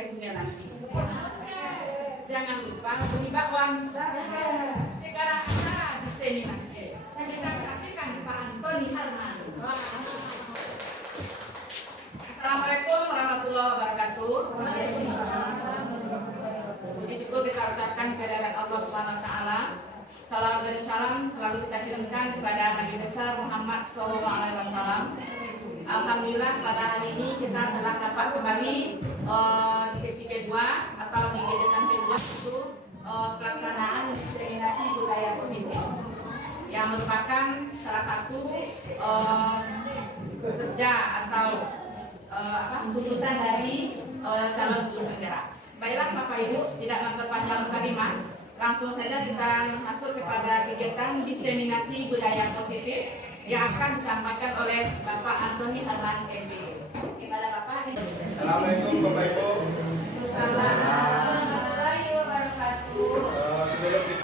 pakai sunya nasi. Jangan lupa beli bakwan. Sekarang acara diseminasi. Kita saksikan Pak Antoni Harman. Assalamualaikum warahmatullahi wabarakatuh. Puji syukur kita ucapkan kehadirat Allah Subhanahu wa taala. Salam dan salam selalu kita kirimkan kepada Nabi besar Muhammad SAW. Alhamdulillah pada hari ini kita telah dapat kembali di sesi kedua atau di kegiatan kedua itu pelaksanaan diseminasi budaya positif yang merupakan salah satu kerja atau tuntutan dari calon guru negara. Baiklah Bapak Ibu, tidak memperpanjang mukadimah, langsung saja kita masuk kepada kegiatan diseminasi budaya positif yang akan disampaikan oleh Bapak Antoni Harman MB. Kepada Bapak. Assalamualaikum Bapak Ibu.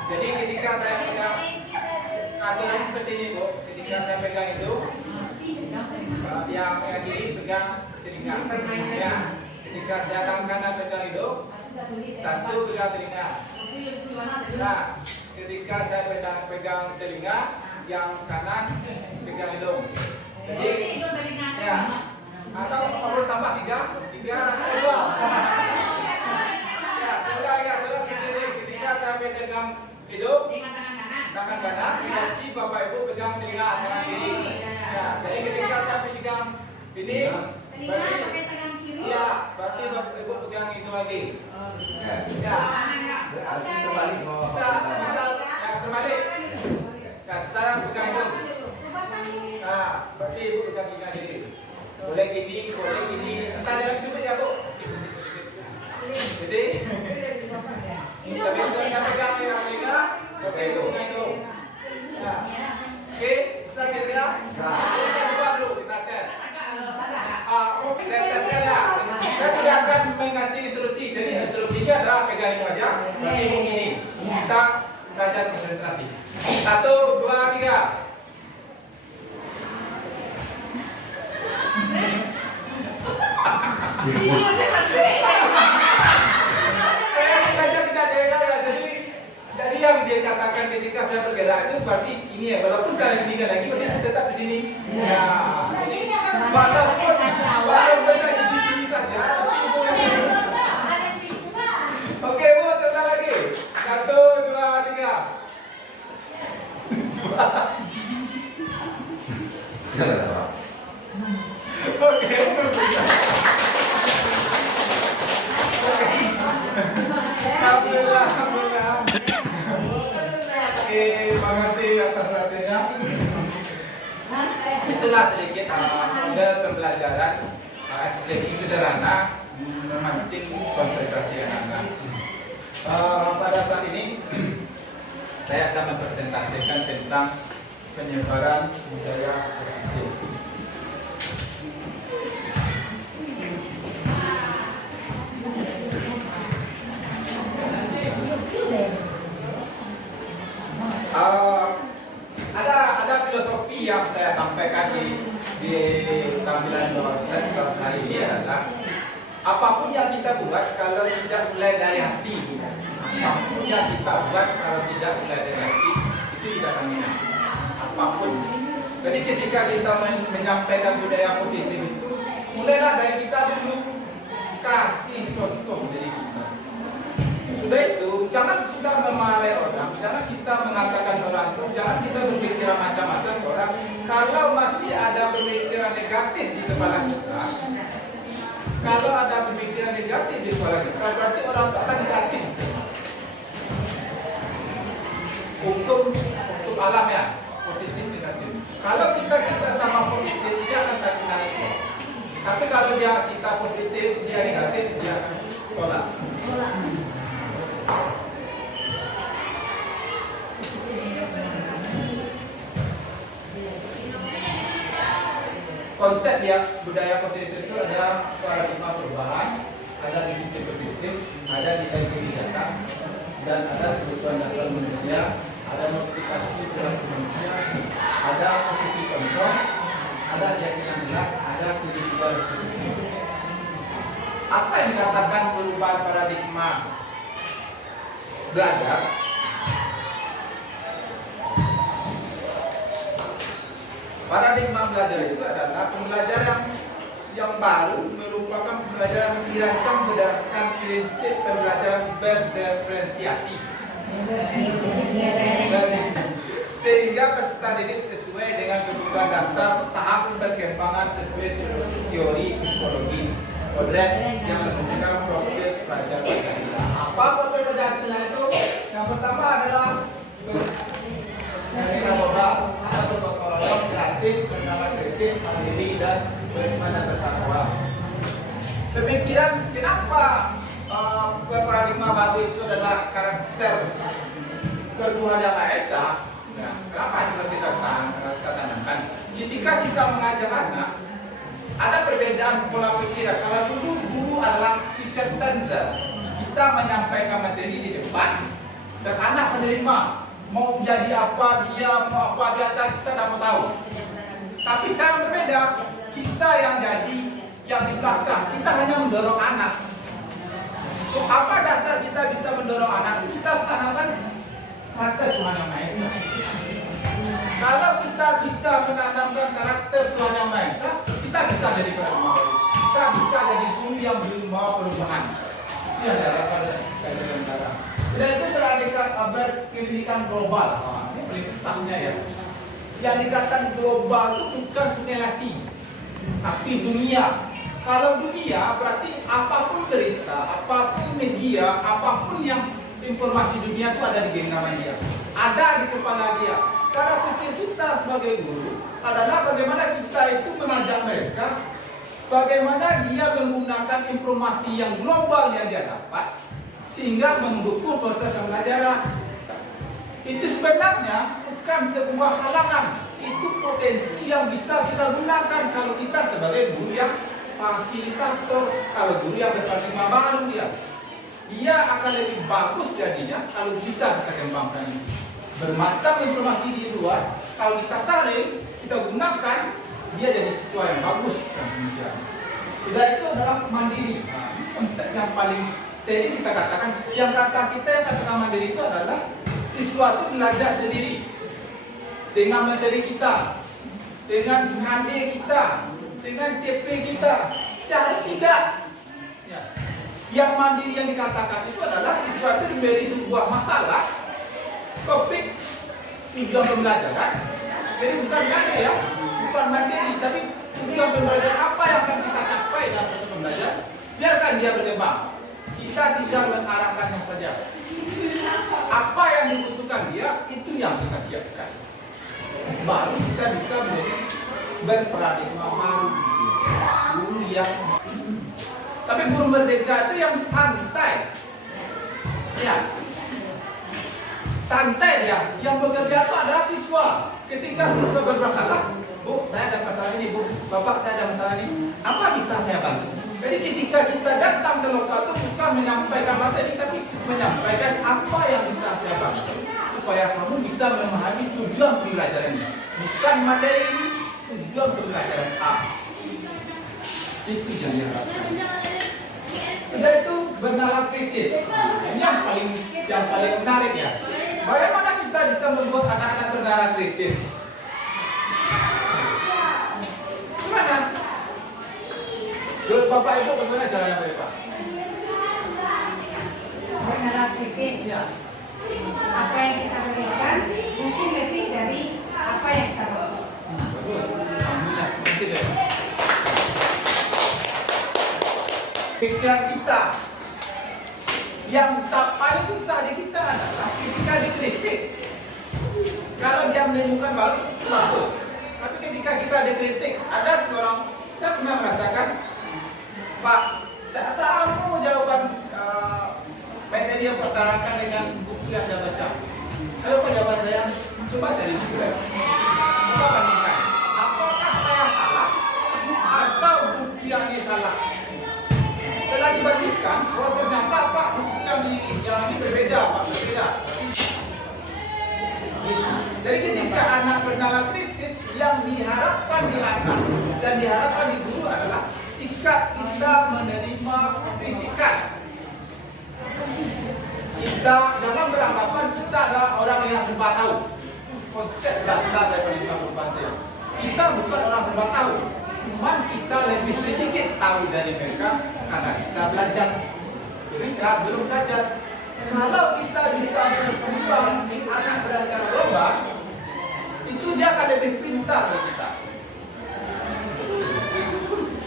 Jadi ketika saya pegang aturan seperti ini Bu, ketika saya pegang itu yang kiri pegang telinga. Ya, ketika yang kanan pegang hidung, satu pegang telinga. Nah, ketika saya pegang telinga, yang kanan pegang hidung. Jadi, ya, atau perlu tambah tiga atau dua. Ya, sudah begini. Ketika saya pegang hidung, tangan kanan, berarti Bapak Ibu pegang telinga tangan kiri. Ya, jadi ketika saya pegang ini, berarti Bapak Ibu pegang itu lagi. Ya, Berarti terbalik. bisa, ya terbalik. Ya, sekarang pegang hidung. Nah, berarti Ibu pegang telinga kiri. Boleh gini. Asal jangan cuma jatuh. Jadi, sebelum saya pegang telinga, Bapak Ibu pegang hidung. Nah, oke, bisa kira-kira? Kita coba dulu, kita tes. Saya teskan ya. Saya tidak akan mengasih instruksi. Jadi instruksinya adalah pegang hidung aja. Berarti Ibu gini. Kita belajar konsentrasi. 1, 2, 3. Jadi yang dia katakan ketika saya bergerak itu berarti ini ya, walaupun saya tinggal lagi berarti tetap di sini. Ya, jadi walaupun saya di sini saja, tapi oke Bu, terus lagi. 1, 2, 3. Oke. Alhamdulillah. Oke, makasih atas perhatiannya. Itulah sedikit model pembelajaran SPLK sederhana memancing konsentrasi anak-anak. Pada saat ini saya akan mempresentasikan tentang penyebaran budaya positif. Ada filosofi yang saya sampaikan di tampilan dosen hari ini adalah apapun yang kita buat kalau tidak mulai dari hati, apapun yang kita buat kalau tidak mulai dari hati itu tidak akan enak. Apapun. Jadi ketika kita menyampaikan budaya positif itu mulailah dari kita dulu, kasih contoh dari kita. Sudah itu, jangan sudah memarahi orang, jangan kita mengatakan orang itu, jangan kita berpikiran macam-macam ke orang. Kalau masih ada pemikiran negatif di kepala kita, kalau ada pemikiran negatif di kepala kita, berarti orang itu akan negatif. Hukum alam ya, positif negatif. Kalau kita sama positif, dia akan kasih negatif. Tapi kalau dia kita positif, dia negatif, dia akan tolak. Konsep ya budaya positif itu ada paradigma perubahan, ada disiplin positif, ada nilai kebijakan, dan ada kebutuhan dasar manusia, ada modifikasi perilaku manusia, ada posisi kontrol, ada keyakinan jelas, ada studi juga restitusi. Apa yang dikatakan perubahan belajar, paradigma belajar itu adalah pembelajaran yang baru, merupakan pembelajaran yang dirancang berdasarkan prinsip pembelajaran berdiferensiasi. Sehingga peserta didik sesuai dengan kebutuhan dasar tahap perkembangan sesuai teori psikologi modern yang menunjukkan profil pelajar Pancasila. Apa profil Pancasila itu? Yang pertama adalah mereka global atau berkolom kreatif, bernama kritis, mandiri dan beriman bertakwa. Pemikiran kenapa paradigma baru itu adalah karakter Tuhan Yang Maha Esa? Ya, kenapa seperti kita tanamkan? Ketika kita mengajar anak, ada perbedaan pola pikir. Kalau dulu guru adalah teacher standard, kita menyampaikan materi di depan dan anak menerima. Mau jadi apa dia, mau apa dia, kita tidak mau tahu. Tapi sekarang berbeda, kita yang jadi, yang di belakang, kita hanya mendorong anak. So, apa dasar kita bisa mendorong anak? Kita tanamkan karakter Tuhan Yang Maha Esa. Kalau kita bisa menanamkan karakter Tuhan Yang Maha Esa, kita bisa jadi paradigma baru. Kita bisa jadi guru yang membawa perubahan. Ini adalah karakter negara. Dan itu berpendidikan global. Ini paling susahnya ya. Yang dikatakan global itu bukan simulasi, tapi dunia. Kalau dunia berarti apapun berita, apapun media, apapun yang informasi dunia itu ada di genggaman dia, ada di kepala dia. Cara pikir kita sebagai guru adalah bagaimana kita itu mengajak mereka, bagaimana dia menggunakan informasi yang global yang dia dapat sehingga mendukung proses pembelajaran. Itu sebenarnya bukan sebuah halangan, itu potensi yang bisa kita gunakan kalau kita sebagai guru yang fasilitator, kalau guru yang berparadigma baru dia akan lebih bagus jadinya kalau bisa kita kembangkan ini. Bermacam informasi di luar, kalau kita saring, kita gunakan, dia jadi siswa yang bagus. Sudah itu adalah mandiri. Nah, ini konsep yang paling sering kita katakan. Yang katakan mandiri itu adalah siswa itu belajar sendiri dengan materi kita, dengan HD kita, dengan CP kita. Seharusnya tidak. Ya. Yang mandiri yang dikatakan itu adalah siswa itu diberi sebuah masalah, topik, tujuan pembelajaran. Jadi bukan HD ya, bukan materi, tapi tujuan pembelajaran apa yang akan kita capai dalam proses pembelajaran. Biarkan dia berkembang. Kita tidak mengarahkannya saja. Apa yang dibutuhkan dia, itu yang kita siapkan. Baru kita bisa menjadi berparadigma baru. Guru yang, tapi guru merdeka itu yang santai. Ya, santai dia. Yang bekerja itu adalah siswa. Ketika siswa bermasalah, Bu, saya ada masalah ini, Bu, Bapak saya ada masalah ini, apa bisa saya bantu? Jadi ketika kita datang ke lokal itu bukan menyampaikan materi, tapi menyampaikan apa yang bisa saya bantu supaya kamu bisa memahami tujuan pembelajaran ini. Bukan materi ini, tujuan pembelajaran A. Itu yang diharapkan. Sudah itu bernalar kritis. Ini yang paling menarik ya. Bagaimana kita bisa membuat anak-anak bernalar kritis? Gimana? Menurut Bapak Ibu bagaimana caranya Bapak? Bernalar kritis. Ya. Apa yang kita berikan mungkin lebih dari apa yang kita maksud. Bagus. Alhamdulillah. Terima kasih. Pikiran kita yang paling susah di kita adalah ketika dikritik. Kalau dia menemukan baru, itu bagus. Tapi ketika kita dikritik, ada seorang, saya pernah merasakan, Pak, tak sama jawaban materi yang pertarakan dengan buku yang saya baca. Kalau jawaban saya, coba cari buku. Coba bandingkan, apakah saya salah atau buku yang ini salah? Setelah dibandingkan, bahwa ternyata Pak, buku yang ini berbeda, Pak, berbeda. Jadi ketika anak bernalar kritis, yang diharapkan di anak dan diharapkan di guru adalah sikap kita menerima kritikan. Kita jangan beranggapan kita adalah orang yang serba tahu. Konsep dasar daripada Imam Al-Fatih. Kita bukan orang serba tahu. Cuman kita lebih sedikit tahu dari mereka karena kita belajar. Mereka belum belajar. Kalau kita bisa berkembang anak belajar lomba, itu dia akan lebih pintar dari kita.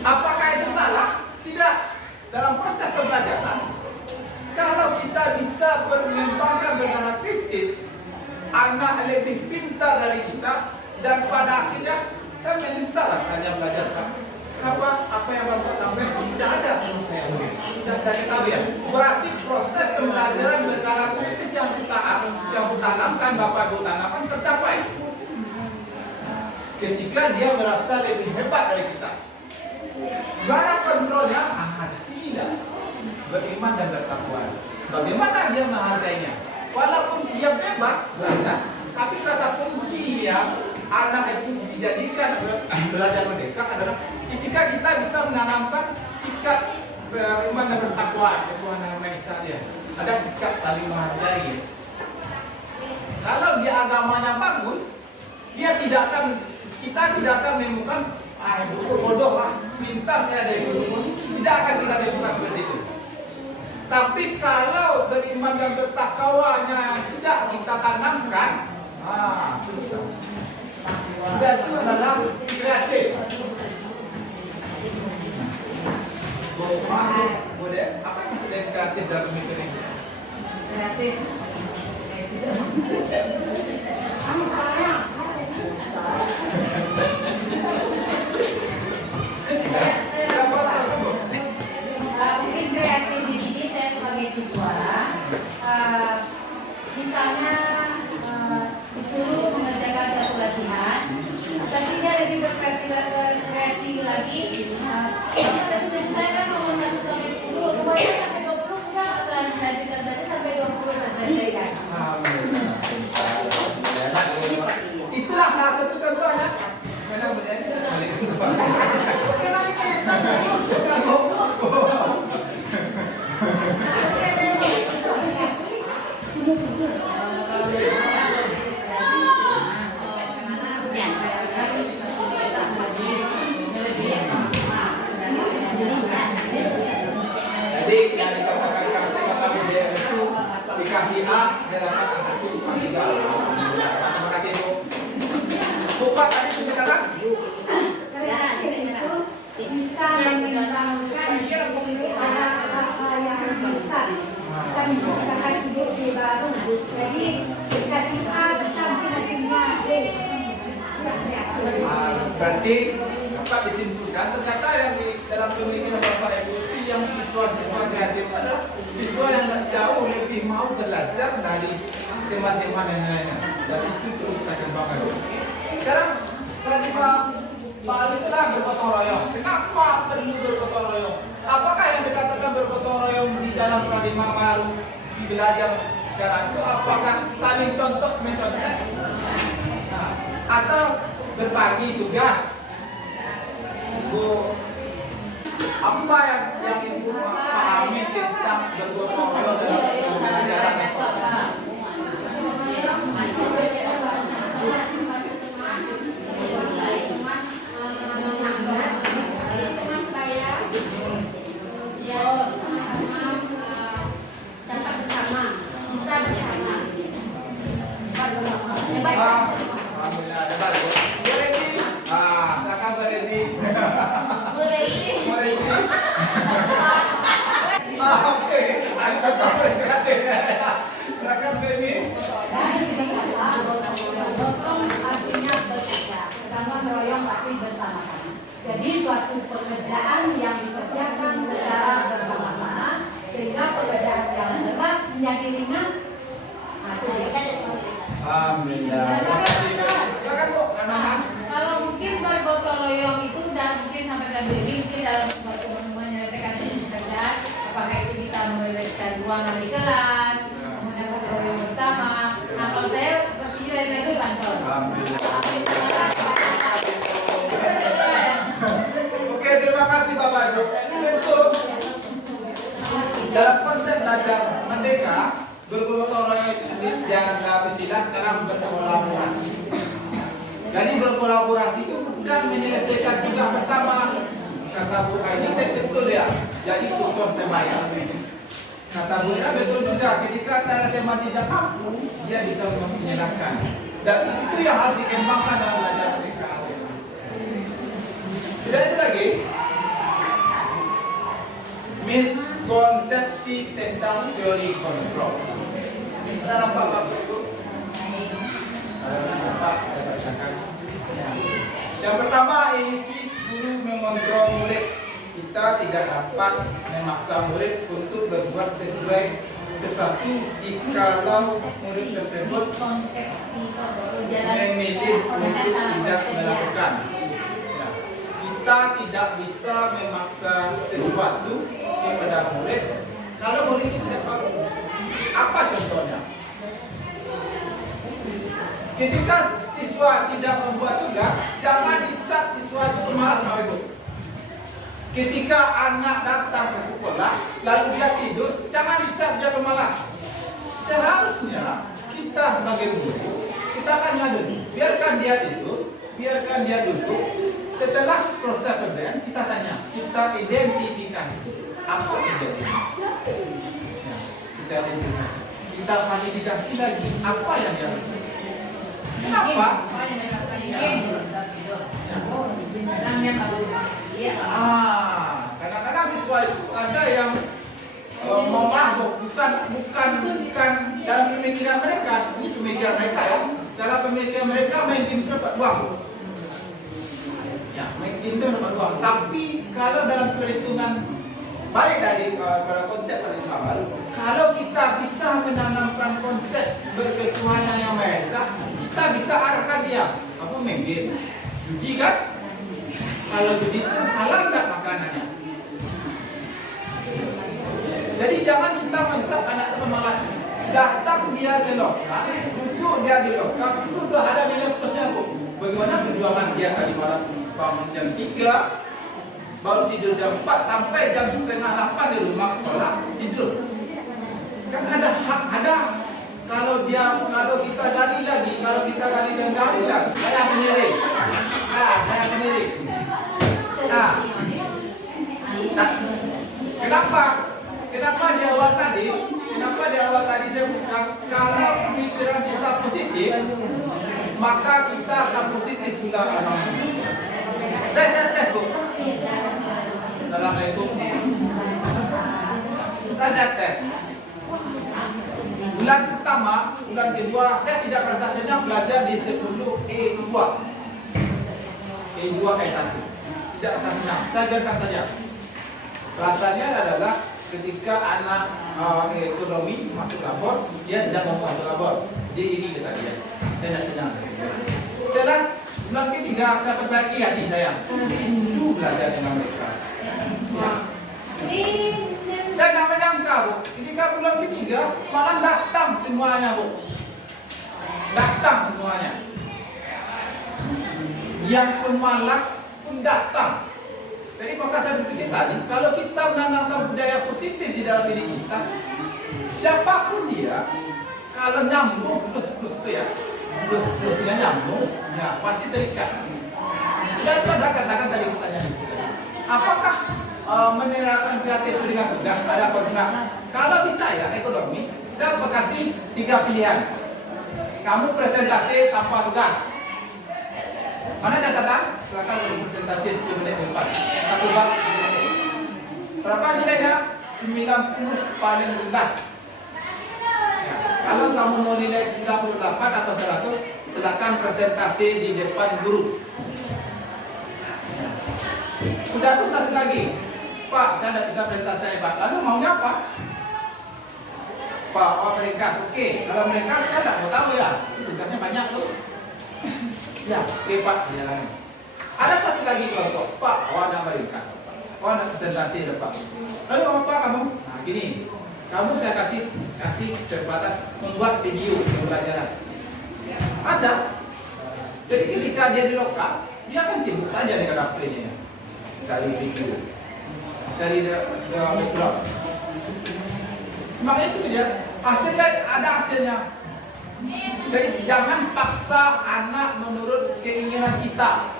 Apakah itu salah? Tidak. Dalam proses pembelajaran, kalau kita bisa mengembangkan secara kritis, anak lebih pintar dari kita, dan pada akhirnya saya menyesal rasanya belajar. Apa yang Bapak sampaikan sudah ada sama saya. Sudah saya tahu ya. Berarti proses pembelajaran secara kritis yang ditanamkan Bapak Ibu tanamkan tercapai. Ketika dia merasa lebih hebat dari kita. Cara kontrolnya di sini dah. Beriman dan bertakwa. Bagaimana dia menghargainya? Walaupun dia bebas belajar, tapi kata kunci yang anak itu dijadikan belajar merdeka adalah ketika kita bisa menanamkan sikap beriman dan bertakwa kepada Tuhan Yang Maha Esa dia. Ada sikap saling menghargai. Kalau dia agamanya bagus, kita tidak akan menemukan bodoh lah, pintar saya dari dulu. Tidak akan kita temukan seperti itu. Tapi kalau beriman dan bertakwanya tidak kita tanamkan, susah. Dan itu adalah kreatif. Boleh? Apa yang maksudnya kreatif dalam pemikiran ini? Kreatif. Mungkin kreatif di sini saya sebagai siswa, misalnya disuruh mengerjakan satu latihan, tapi dia lebih berkreasi lagi. Saya kan ngomong 1 sampai 10, kemudian sampai 20 enggak, lanjutkan saja sampai 20 selesai. Itulah salah satu contohnya. Mana jadi yang dikatakan kreatif atau dia itu dikasih A, dia dapat A1 A3. Terima kasih Bu. Buka tadi penjelasan. Kreatif itu bisa mengembangkan hal-hal yang besar, bisa menciptakan ide baru. Jadi dikasih A bisa dikasihnya B. Berarti dapat disimpulkan ternyata yang di dalam pemikiran Bapak Ibu itu yang siswa-siswa kreatif adalah siswa yang jauh lebih mau belajar dari tema-tema yang lainnya. Dan itu perlu kita kembangkan. Sekarang Pak itulah bergotong royong. Kenapa perlu bergotong royong? Apakah yang dikatakan bergotong royong di dalam paradigma baru belajar sekarang itu apakah saling contoh mencontoh? Atau berbagi tugas? Bu, apa yang Ibu pahami tentang bergotong royong dalam pembelajaran itu? Alhamdulillah, hebat. Berhenti. Silakan berhenti. Berhenti. Oke. Anda tahu kreatif. Silakan berhenti. Artinya bekerja, sedangkan meroyong tapi bersama-sama. Jadi suatu pekerjaan yang dikerjakan secara bersama-sama sehingga pekerjaan yang berat menjadi ringan. Alhamdulillah. Silakan Bu, Nanahan. Kalau mungkin bergotong royong itu dan mungkin sampai tadi ini mungkin dalam menyelesaikan pekerjaan, apakah itu kita menyelesaikan ruangan di kelas, kemudian gotong royong bersama. Nah kalau saya pasti lain-lain itu kantor. Alhamdulillah. Oke, terima kasih Bapak Ibu. Tentu dalam konsep belajar merdeka bergotong royong itu yang istilah sekarang berkolaborasi. Jadi berkolaborasi itu bukan menyelesaikan juga bersama. Kata Bu Aini betul ya. Jadi tutor sebaya. Kata Bu Ina betul juga. Ketika cara sema tidak mampu, dia bisa menjelaskan. Dan itu yang harus dikembangkan dalam belajar mereka. Sudah itu lagi. Miskonsepsi tentang teori kontrol. Kita nampak apa itu? Yang pertama, insting guru mengontrol murid. Kita tidak dapat memaksa murid untuk berbuat sesuai sesuatu jikalau murid tersebut memilih untuk tidak melakukan. Kita tidak bisa memaksa sesuatu kepada murid kalau murid itu tidak mau. Apa contohnya? Ketika siswa tidak membuat tugas, jangan dicap siswa itu pemalas apa itu. Ketika anak datang ke sekolah, lalu dia tidur, jangan dicap dia pemalas. Seharusnya kita sebagai guru, kita akan ngadu, biarkan dia tidur, biarkan dia duduk. Setelah proses pemberian, kita tanya, kita identifikasi apa kejadian. Kita identifikasi, kita validasi lagi apa yang dia lakukan. Kenapa? Kadang-kadang siswa itu ada yang mau masuk, bukan dalam pemikiran mereka, ini pemikiran mereka ya. Dalam pemikiran mereka main game dapat uang. Ya, main game dapat uang. Tapi kalau dalam perhitungan balik dari konsep perhitungan baru, kalau kita bisa menanamkan konsep berketuhanan yang Maha Esa, kita bisa arahkan dia. Apa main game? Judi kan? Kalau judi itu halal tak makanannya? Jadi jangan kita mencap anak pemalas. Datang dia di lokal, duduk dia di lokal, itu sudah ada nilai plusnya bu. Bagaimana perjuangan dia tadi malam bangun jam 3, baru tidur jam 4 sampai jam 7:30 di rumah sekolah tidur. Kan ada hak, ada. Kalau kita gali lagi, kalau kita gali dan gali lagi, saya sendiri. Kenapa di awal tadi saya bukan kalau pikiran kita positif, maka kita akan positif juga anak. Tes bu. Assalamualaikum. Saya tes. Bulan pertama, bulan kedua, saya tidak merasa senang belajar di 10 E2 E1. Tidak rasa senang, saya biarkan saja. Rasanya adalah ketika anak ekonomi masuk labor, dia tidak mau masuk labor. Dia iri kata dia. Saya tidak senang. Setelah bulan ketiga, saya perbaiki hati saya. Saya rindu belajar dengan mereka. Ya. Saya tidak menyangka bu, ketika bulan ketiga malah datang semuanya bu, datang semuanya. Yang pemalas pun datang. Jadi maka saya berpikir tadi, kalau kita menanamkan budaya positif di dalam diri kita, siapapun dia, kalau nyambung plus itu ya, plusnya nyambung, ya pasti terikat. Dan itu ada katakan tadi pertanyaan itu. Apakah menerapkan kreatif dengan tugas ada kontrak? Kalau bisa ya ekonomi, saya kasih 3 pilihan. Kamu presentasi tanpa tugas. Mana catatan? Silakan presentasi 10 menit ke depan. Satu bab 10 menit. Berapa nilainya? 90 paling rendah. Ya, kalau kamu mau nilai 98 atau 100, silakan presentasi di depan guru. Sudah tuh satu lagi. Pak, saya tidak bisa presentasi Pak. Lalu maunya apa? Pak, mereka oke. Kalau mereka saya tidak mau tahu ya. Tugasnya banyak tuh. Ya, oke Pak, jalan. Ada satu lagi kelompok. Pak, ada mereka. Ada presentasi Pak. Lalu apa kamu? Nah, gini. Kamu saya kasih kesempatan membuat video pembelajaran. Ada. Jadi ketika dia di lokal, dia akan sibuk saja dengan HP-nya. Cari video. Cari background. Makanya itu dia hasilnya ada hasilnya. Jadi jangan paksa anak menurut keinginan kita.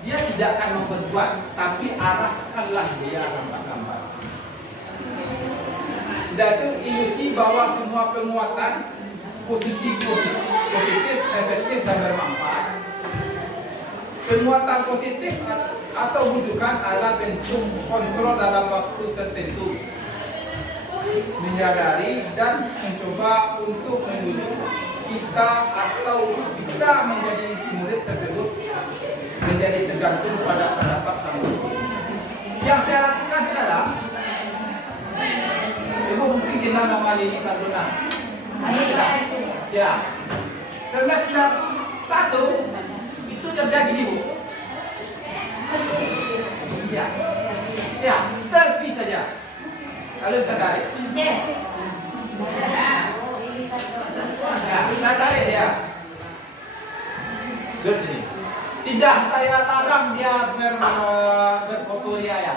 Dia tidak akan memperbuat, tapi arahkanlah dia gambar-gambar. Sudah itu ilusi bahwa semua penguatan positif, efektif dan bermanfaat. Penguatan positif atau bujukan adalah bentuk kontrol dalam waktu tertentu, menyadari dan mencoba untuk membujuk kita atau bisa menjadi murid tersebut menjadi tergantung pada pendapat sang guru. Yang saya lakukan sekarang, ibu mungkin kenal nama Lili Sandona. Ya, semester 1 itu kerja gini bu. Ya, ya, selfie saja. Kalau saya tarik. Ya, saya tarik dia. Duduk sini. Tidak saya larang dia berfoto dia ya.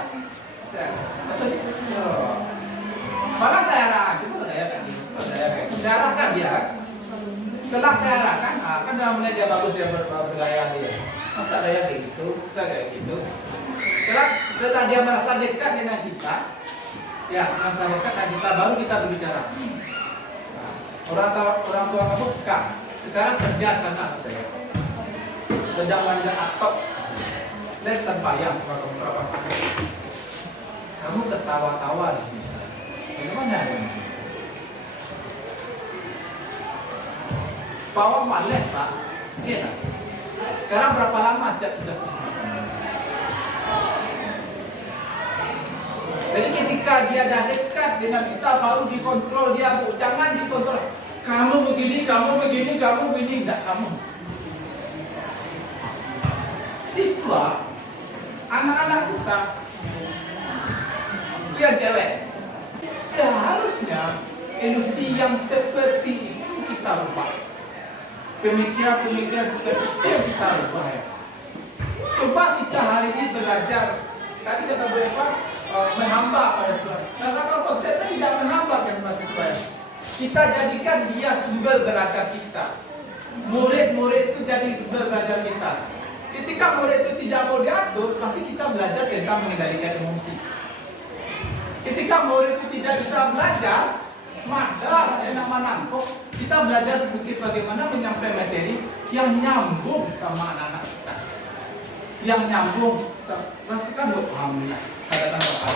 Malah saya larang, cuma saya arahkan dia. Setelah saya arahkan, kan dalam mulai dia bagus dia bergaya dia. Masa gaya kayak gitu, saya kayak gitu. Setelah dia merasa dekat dengan kita, ya merasa dekat dengan kita, baru kita berbicara. Orang tua kamu kak, sekarang kerja sana saya. Sedang manjat atap, les terbayang sama kamu berapa kali. Kamu tertawa-tawa di sini. Bagaimana ya? Bawa malet pak, iya. Sekarang berapa lama siap sudah selesai? Jadi ketika dia dah dekat dengan kita baru dikontrol dia, bu. Jangan dikontrol. Kamu begini, tidak kamu. Siswa, anak-anak kita, dia cewek. Seharusnya ilusi yang seperti itu kita rubah. Pemikiran-pemikiran seperti itu kita rubah ya. Coba kita hari ini belajar. Tadi kata Bu Eva, menghamba pada siswa. Nah, kalau konsepnya tidak menghamba ke mahasiswa, kita jadikan dia sumber belajar kita. Murid-murid itu jadi sumber belajar kita. Ketika murid itu tidak mau diatur, pasti kita belajar tentang mengendalikan emosi. Ketika murid itu tidak bisa belajar, maka enak menangkap. Kita belajar sedikit bagaimana menyampaikan materi yang nyambung sama anak-anak kita. Yang nyambung, rasakan buat alhamdulillah. Ada tanggapan.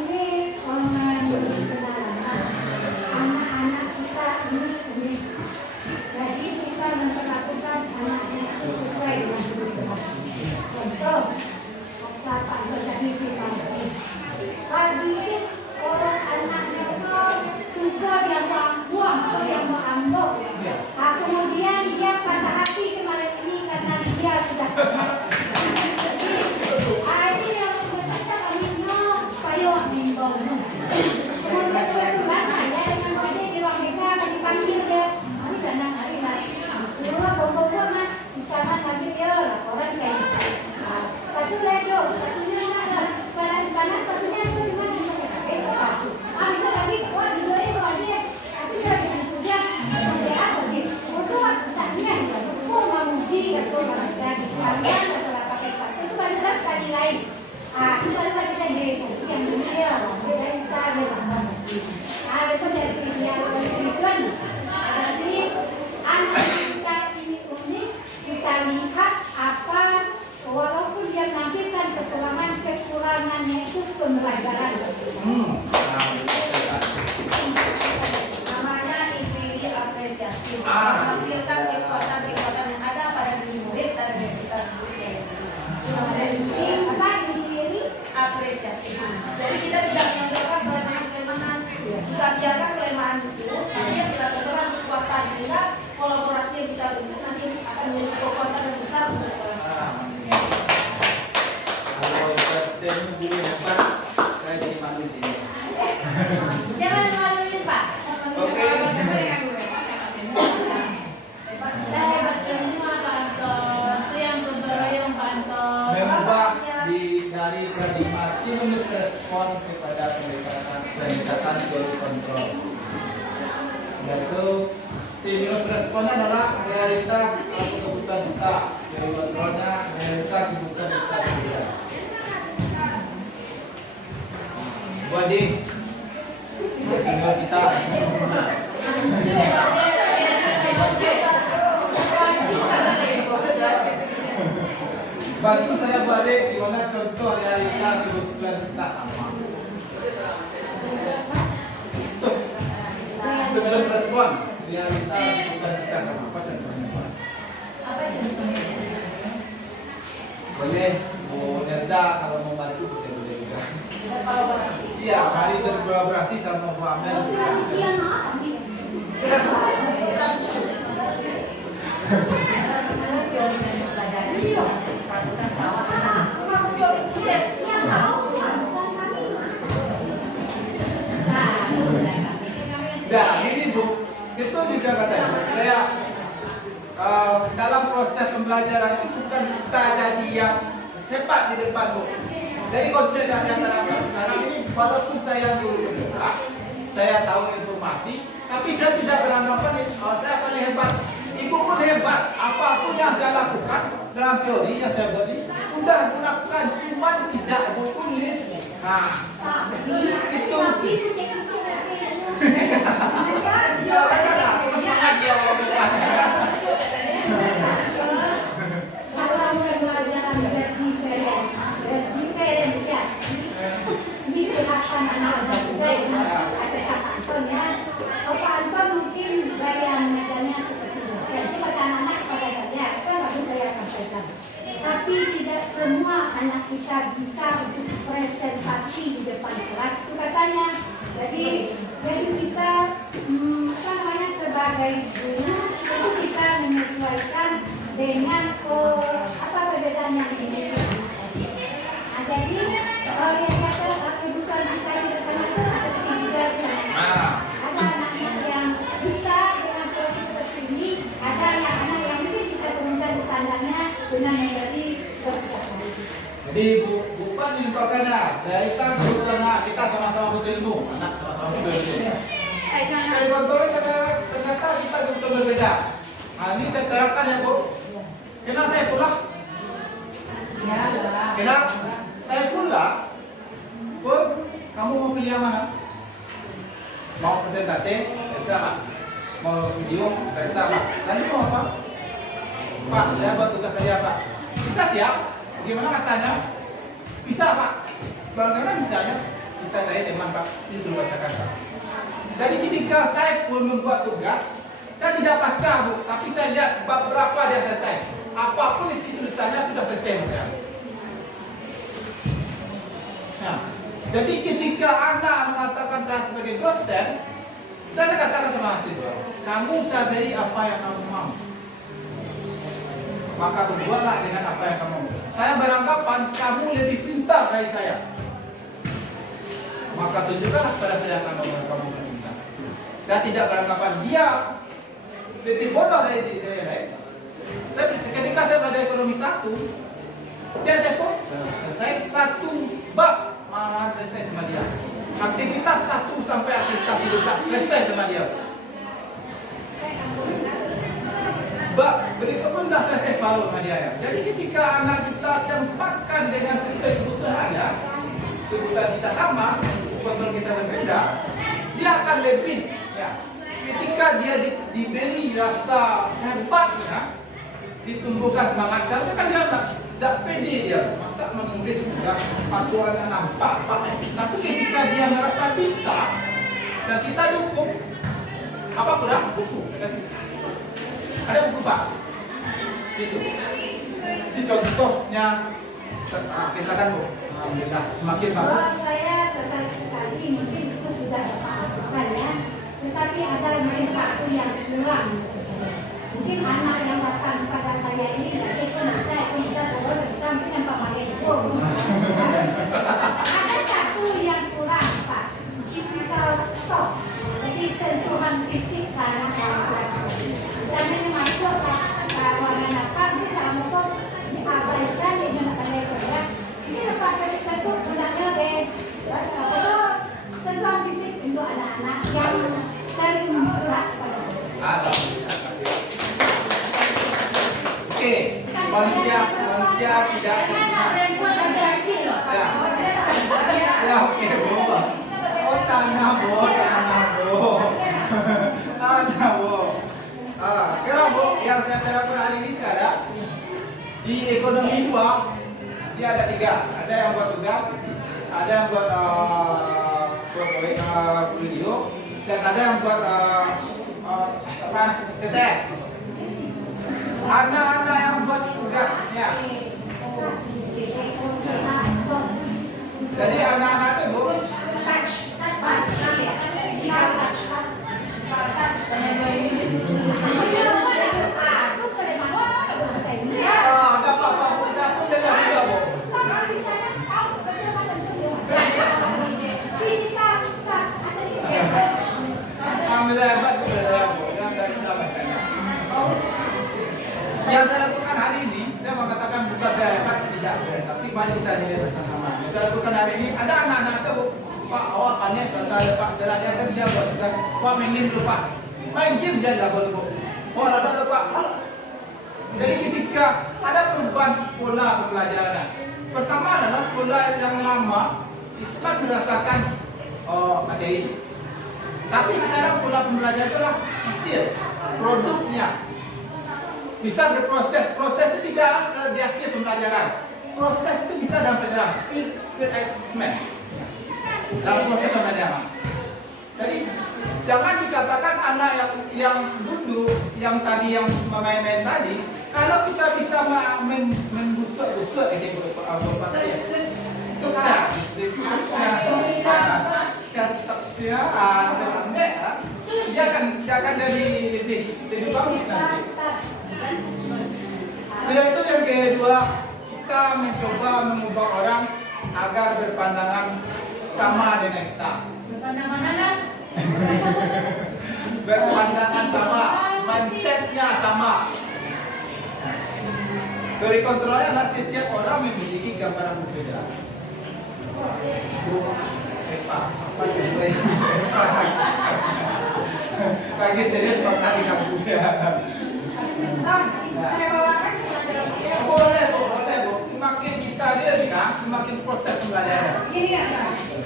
Ini omongan anak-anak kita ini. Jadi kita memperlakukan anaknya sesuai dengan kebutuhan. Contoh, Bapak bertani simpati. Pagi orang anaknya itu suka dia buang atau yang mau ambok. Nah, kemudian dia patah hati kemarin ini karena dia sudah ini yang membuat kami payo bimbang. Kemudian suatu lama ya dengan kode di ruang mereka dipanggil dia. Hari karena hari hari. Semua bom-bom mah misalkan nanti dia laporan kayak satu ledo, satunya ada panas, satunya itu di mana bisa lagi kuat di luar itu aja. Tapi saya dengan kerja sampai apa sih? Untuk tadinya itu manusia ya soalnya jadi kalian setelah pakai kartu itu kan jelas sekali lain. Itu kan bisa jadi yang dunia, beda kita ada itu dari dia tujuan. Jadi anak kita ini unik, kita lihat apa walaupun dia menampilkan kekurangannya itu pembelajaran. Namanya dipilih apresiasi. Menampilkan kekuatan-kekuatan yang ada pada diri murid dan diri kita sendiri. Dipilih apresiasi. Jadi kita tidak menyampaikan kelemahan-kelemahan, kita biarkan kelemahan itu, tapi yang kita tentukan kekuatan sehingga kolaborasi yang kita bentuk nanti akan menjadi kekuatan yang besar untuk sekolah. Kalau bertemu guru hebat, saya jadi malu sini. peningkatan quality control. Yaitu stimulus responnya adalah realita atau kebutuhan kita, quality controlnya realita kebutuhan kita juga. Jadi senior kita bantu saya balik gimana contoh realita kebutuhan kita sama. Tuh, stimulus respon realita kebutuhan kita sama. Apa contohnya Pak? Boleh Bu Nerza kalau mau bantu boleh juga. Iya, mari berkolaborasi sama Bu Amel. Nah, ini Bu, itu juga katanya. Saya dalam proses pembelajaran itu bukan kita jadi yang hebat di depan Bu. Jadi konsep kesehatan anak sekarang ini walaupun saya guru penggerak, saya tahu informasi, tapi saya tidak beranggapan saya paling hebat. Ibu pun hebat, apapun yang saya lakukan dalam teori yang saya buat ini sudah melakukan, cuman tidak ibu tulis. Nah, itu. Ya, semangat dia mau bertanya. Tapi tidak semua anak kita bisa berpresentasi di depan kelas, itu katanya. Jadi kita sebagai guru itu kita menyesuaikan dengan apa perbedaannya ini. Nah, jadi kalau yang kata kebutuhan bisa bersama itu seperti juga ada anak yang bisa dengan proses seperti ini, ada yang anak yang mungkin kita turunkan standarnya dengan menjadi kebijakan. Jadi bukan dilupakannya dari kebutuhan kita sama-sama butuh ilmu, anak sama-sama butuh ilmu. Saya kontrolnya ternyata kita betul berbeda. Nah, ini saya terapkan ya Bu. Kenapa saya pulang? Kenapa saya pulang? Bu, kamu mau pilih yang mana? Mau presentasi? Bisa Pak. Mau video? Bisa Pak. Tadi mau apa? Pak, saya buat tugas tadi apa? Bisa siap? Gimana katanya? Bisa Pak. Bagaimana bisanya? Kita cari teman Pak. Ini dulu bacakan Pak. Jadi ketika saya pun membuat tugas, saya tidak baca Bu, tapi saya lihat bab berapa dia selesai. Apapun isi tulisannya sudah selesai saya. Nah, jadi ketika anak mengatakan saya sebagai dosen, saya katakan sama mahasiswa, kamu sadari apa yang kamu mau. Maka berbuatlah dengan apa yang kamu mau. Saya beranggapan kamu lebih pintar dari saya. Maka tunjukkanlah pada saya kamu pintar. Saya tidak beranggapan dia lebih bodoh dari diri saya lain. Ketika saya belajar ekonomi 1, dia pun selesai 1 bab malahan selesai sama dia. Aktivitas 1 sampai aktivitas 13 selesai sama dia. Bab berikut pun dah selesai separuh sama dia ya. Jadi ketika anak kita tempatkan dengan sesuai kebutuhannya, kebutuhan kita sama, kontrol kita berbeda, dia akan lebih ya. Ketika dia diberi rasa hebatnya, ditumbuhkan semangat, saya kan dia tak pede dia, masa menulis juga patuannya nampak apa. Tapi ketika dia merasa bisa dan kita dukung, apa kurang? Buku. Ada buku Pak? Itu. Ini contohnya, misalkan Bu, alhamdulillah semakin bagus. Kalau saya tertarik sekali, mungkin itu sudah Bapak ya. Tetapi ada nomor 1 yang kurang. Mungkin anak yang datang pada saya ini nanti pun bisa saudara bisa mungkin yang Pak Maria itu. Ada 1 yang kurang Pak, physical talk. Jadi sentuhan fisik karena misalnya ini masuk ruangan apa, dia salah motor diabaikan dia menggunakan level ya. Ini lepas dari sentuh gunanya deh. dia tidak sempurna. yang buat reaksi loh. Ya. Ya oke Bu. Oh tanah Bu. Tanah Bu. Sekarang Bu, yang saya terapkan hari ini sekarang di ekonomi 2 dia ada 3. Ada yang buat tugas, ada yang buat video, dan ada yang buat TTS. Anak-anak yang buat tugasnya. Jadi anak-anak itu Bu, ada apa-apa pun dengan juga Bu. Alhamdulillah hebat Bu, yang dari sampaikan. Yang saya lakukan hari ini, saya mengatakan bukan saya hebat, tidak, tapi mari kita nilai bersama-sama. Yang saya lakukan hari ini, ada anak-anak itu Bu, Pak awak panen, saya Pak setelah dia kerja buat tugas, Pak main game dulu Pak, main game dia tidak boleh Bu. Oh ada Pak. Jadi ketika ada perubahan pola pembelajaran, pertama adalah pola yang lama itu kan merasakan materi. Tapi sekarang pola pembelajaran itulah hasil produknya. Bisa berproses, proses itu tidak harus di akhir pembelajaran. Proses itu bisa dalam perjalanan, field assessment dalam proses pembelajaran. Jadi jangan dikatakan anak yang duduk, yang tadi yang main-main tadi, kalau kita bisa membusuk-busuk dia akan jadi lebih bagus nanti. Sudah itu yang kedua, kita mencoba mengubah orang agar berpandangan sama dengan kita. Berpandangan sama, mindsetnya sama. Teori kontrolnya adalah setiap orang memiliki gambaran berbeda. Lagi serius makanya di kampung ya. Boleh Bu. Semakin kita real semakin proses pembelajaran. Ini ya,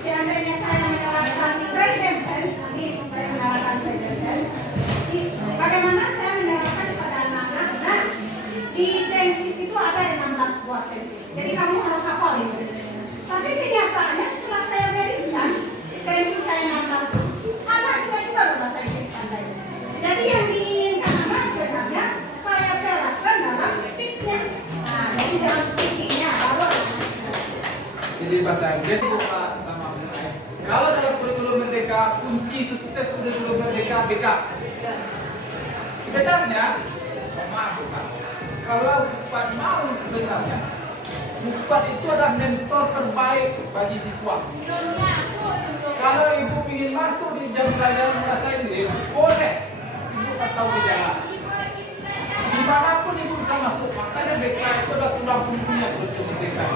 seandainya saya menerapkan present tense, saya menerapkan present tense, bagaimana saya menerapkan kepada anak-anak? Nah, di tenses itu ada 16 buah tenses. Jadi kamu harus hafal itu. Tapi kenyataannya setelah saya berikan tenses saya 16, anak kita juga berbahasa Inggris pandai. Jadi yang diinginkan anak sebenarnya saya terapkan dalam speak-nya. Nah, jadi dalam speaking-nya baru. Jadi bahasa Inggris bukan sama mulai. Kalau dalam kurikulum Merdeka, kunci sukses kurikulum Merdeka BK. Sebenarnya, maaf Pak, kalau Pak mau sebenarnya, Bupati itu adalah mentor terbaik bagi siswa. Kalau Ibu ingin masuk di jam pelajaran bahasa Inggris, boleh Ibu tahu gejala. Dimanapun Ibu bisa masuk, makanya BK itu adalah tulang punggungnya kurikulum Merdeka.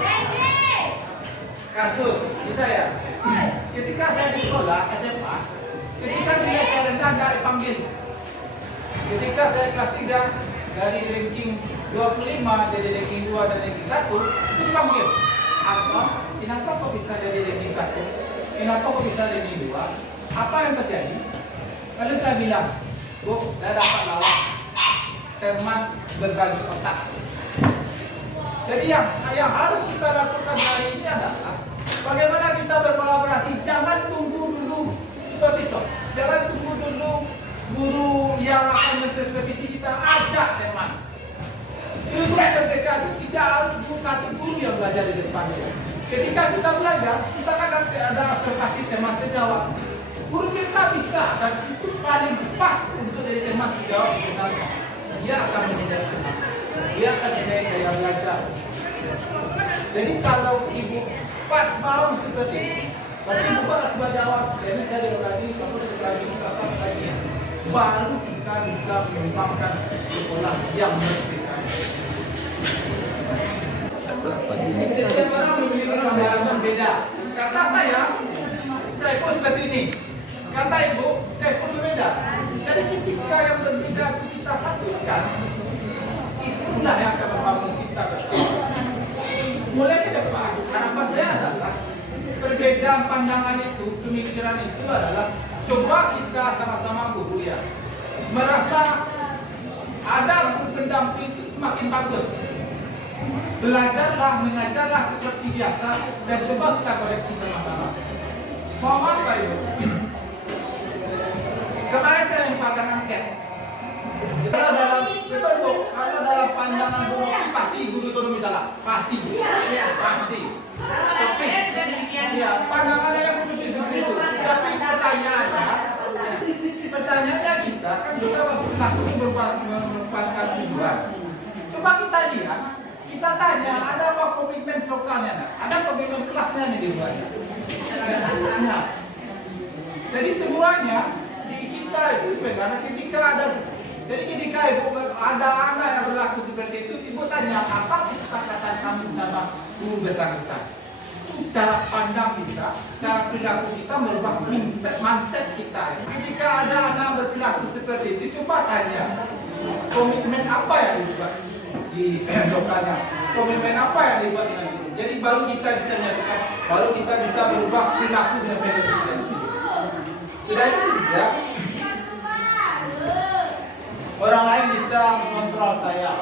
Kasus di saya, ketika saya di sekolah SMA, ketika nilai saya rendah nggak dipanggil. Ketika saya kelas 3 dari ranking 25 jadi ranking 2 dan ranking 1 itu dipanggil. Apa? Kenapa kok bisa jadi ranking 1? Kenapa kok bisa ranking 2? Apa yang terjadi? Lalu saya bilang, Bu, saya dapat lawak teman berbagi otak. Jadi yang harus kita lakukan hari ini adalah bagaimana kita berkolaborasi. Jangan tunggu dulu supervisor, jangan tunggu dulu guru yang akan mensupervisi kita, ajak teman. Guru Merdeka itu tidak harus satu guru yang belajar di depannya. Ketika kita belajar, kita kan ada observasi teman sejawat. Guru kita bisa dan itu paling pas untuk jadi teman sejawat sebenarnya. Dia akan menjadi teman. Dia akan menjadi gaya belajar. Jadi kalau Ibu Pak mau seperti ini, berarti Ibu Pak harus berjawab. Jadi saya lagi, kamu lagi, sasar lagi. Baru kita bisa mengembangkan sekolah yang merdeka. Setiap orang memiliki pandangan berbeda. Kata saya pun seperti ini. Kata Ibu, saya pun berbeda. Jadi ketika yang berbeda itu kita satukan, itulah yang akan membangun kita bersama. lepas, harapan saya adalah perbedaan pandangan itu, pemikiran itu adalah coba kita sama-sama guru ya merasa ada guru pendamping itu semakin bagus. Belajarlah, mengajarlah seperti biasa dan coba kita koreksi sama-sama. Mau apa itu? Kemarin saya lemparkan angket. Kalau dalam pandangan guru pasti guru ekonomi salah, pasti, pasti. Tapi ya pandangannya yang seperti itu. Tapi pertanyaannya kita kan kita harus melakukan merupakan tujuan. Coba kita lihat, kita tanya ada apa komitmen lokalnya, ada komitmen kelasnya nih di luarnya. Jadi semuanya di kita itu sebenarnya ketika ibu ada anak yang berlaku seperti itu, ibu tanya apa kesepakatan kamu sama guru bersangkutan. Cara pandang kita, cara perilaku kita merubah mindset kita. Ketika ada anak berperilaku seperti itu, coba tanya komitmen apa yang dibuat di lokalnya, komitmen apa yang dibuat dengan itu. Jadi baru kita bisa nyatakan, baru kita bisa berubah perilaku dengan benar-benar. Sudah itu tidak. Orang lain bisa mengontrol saya.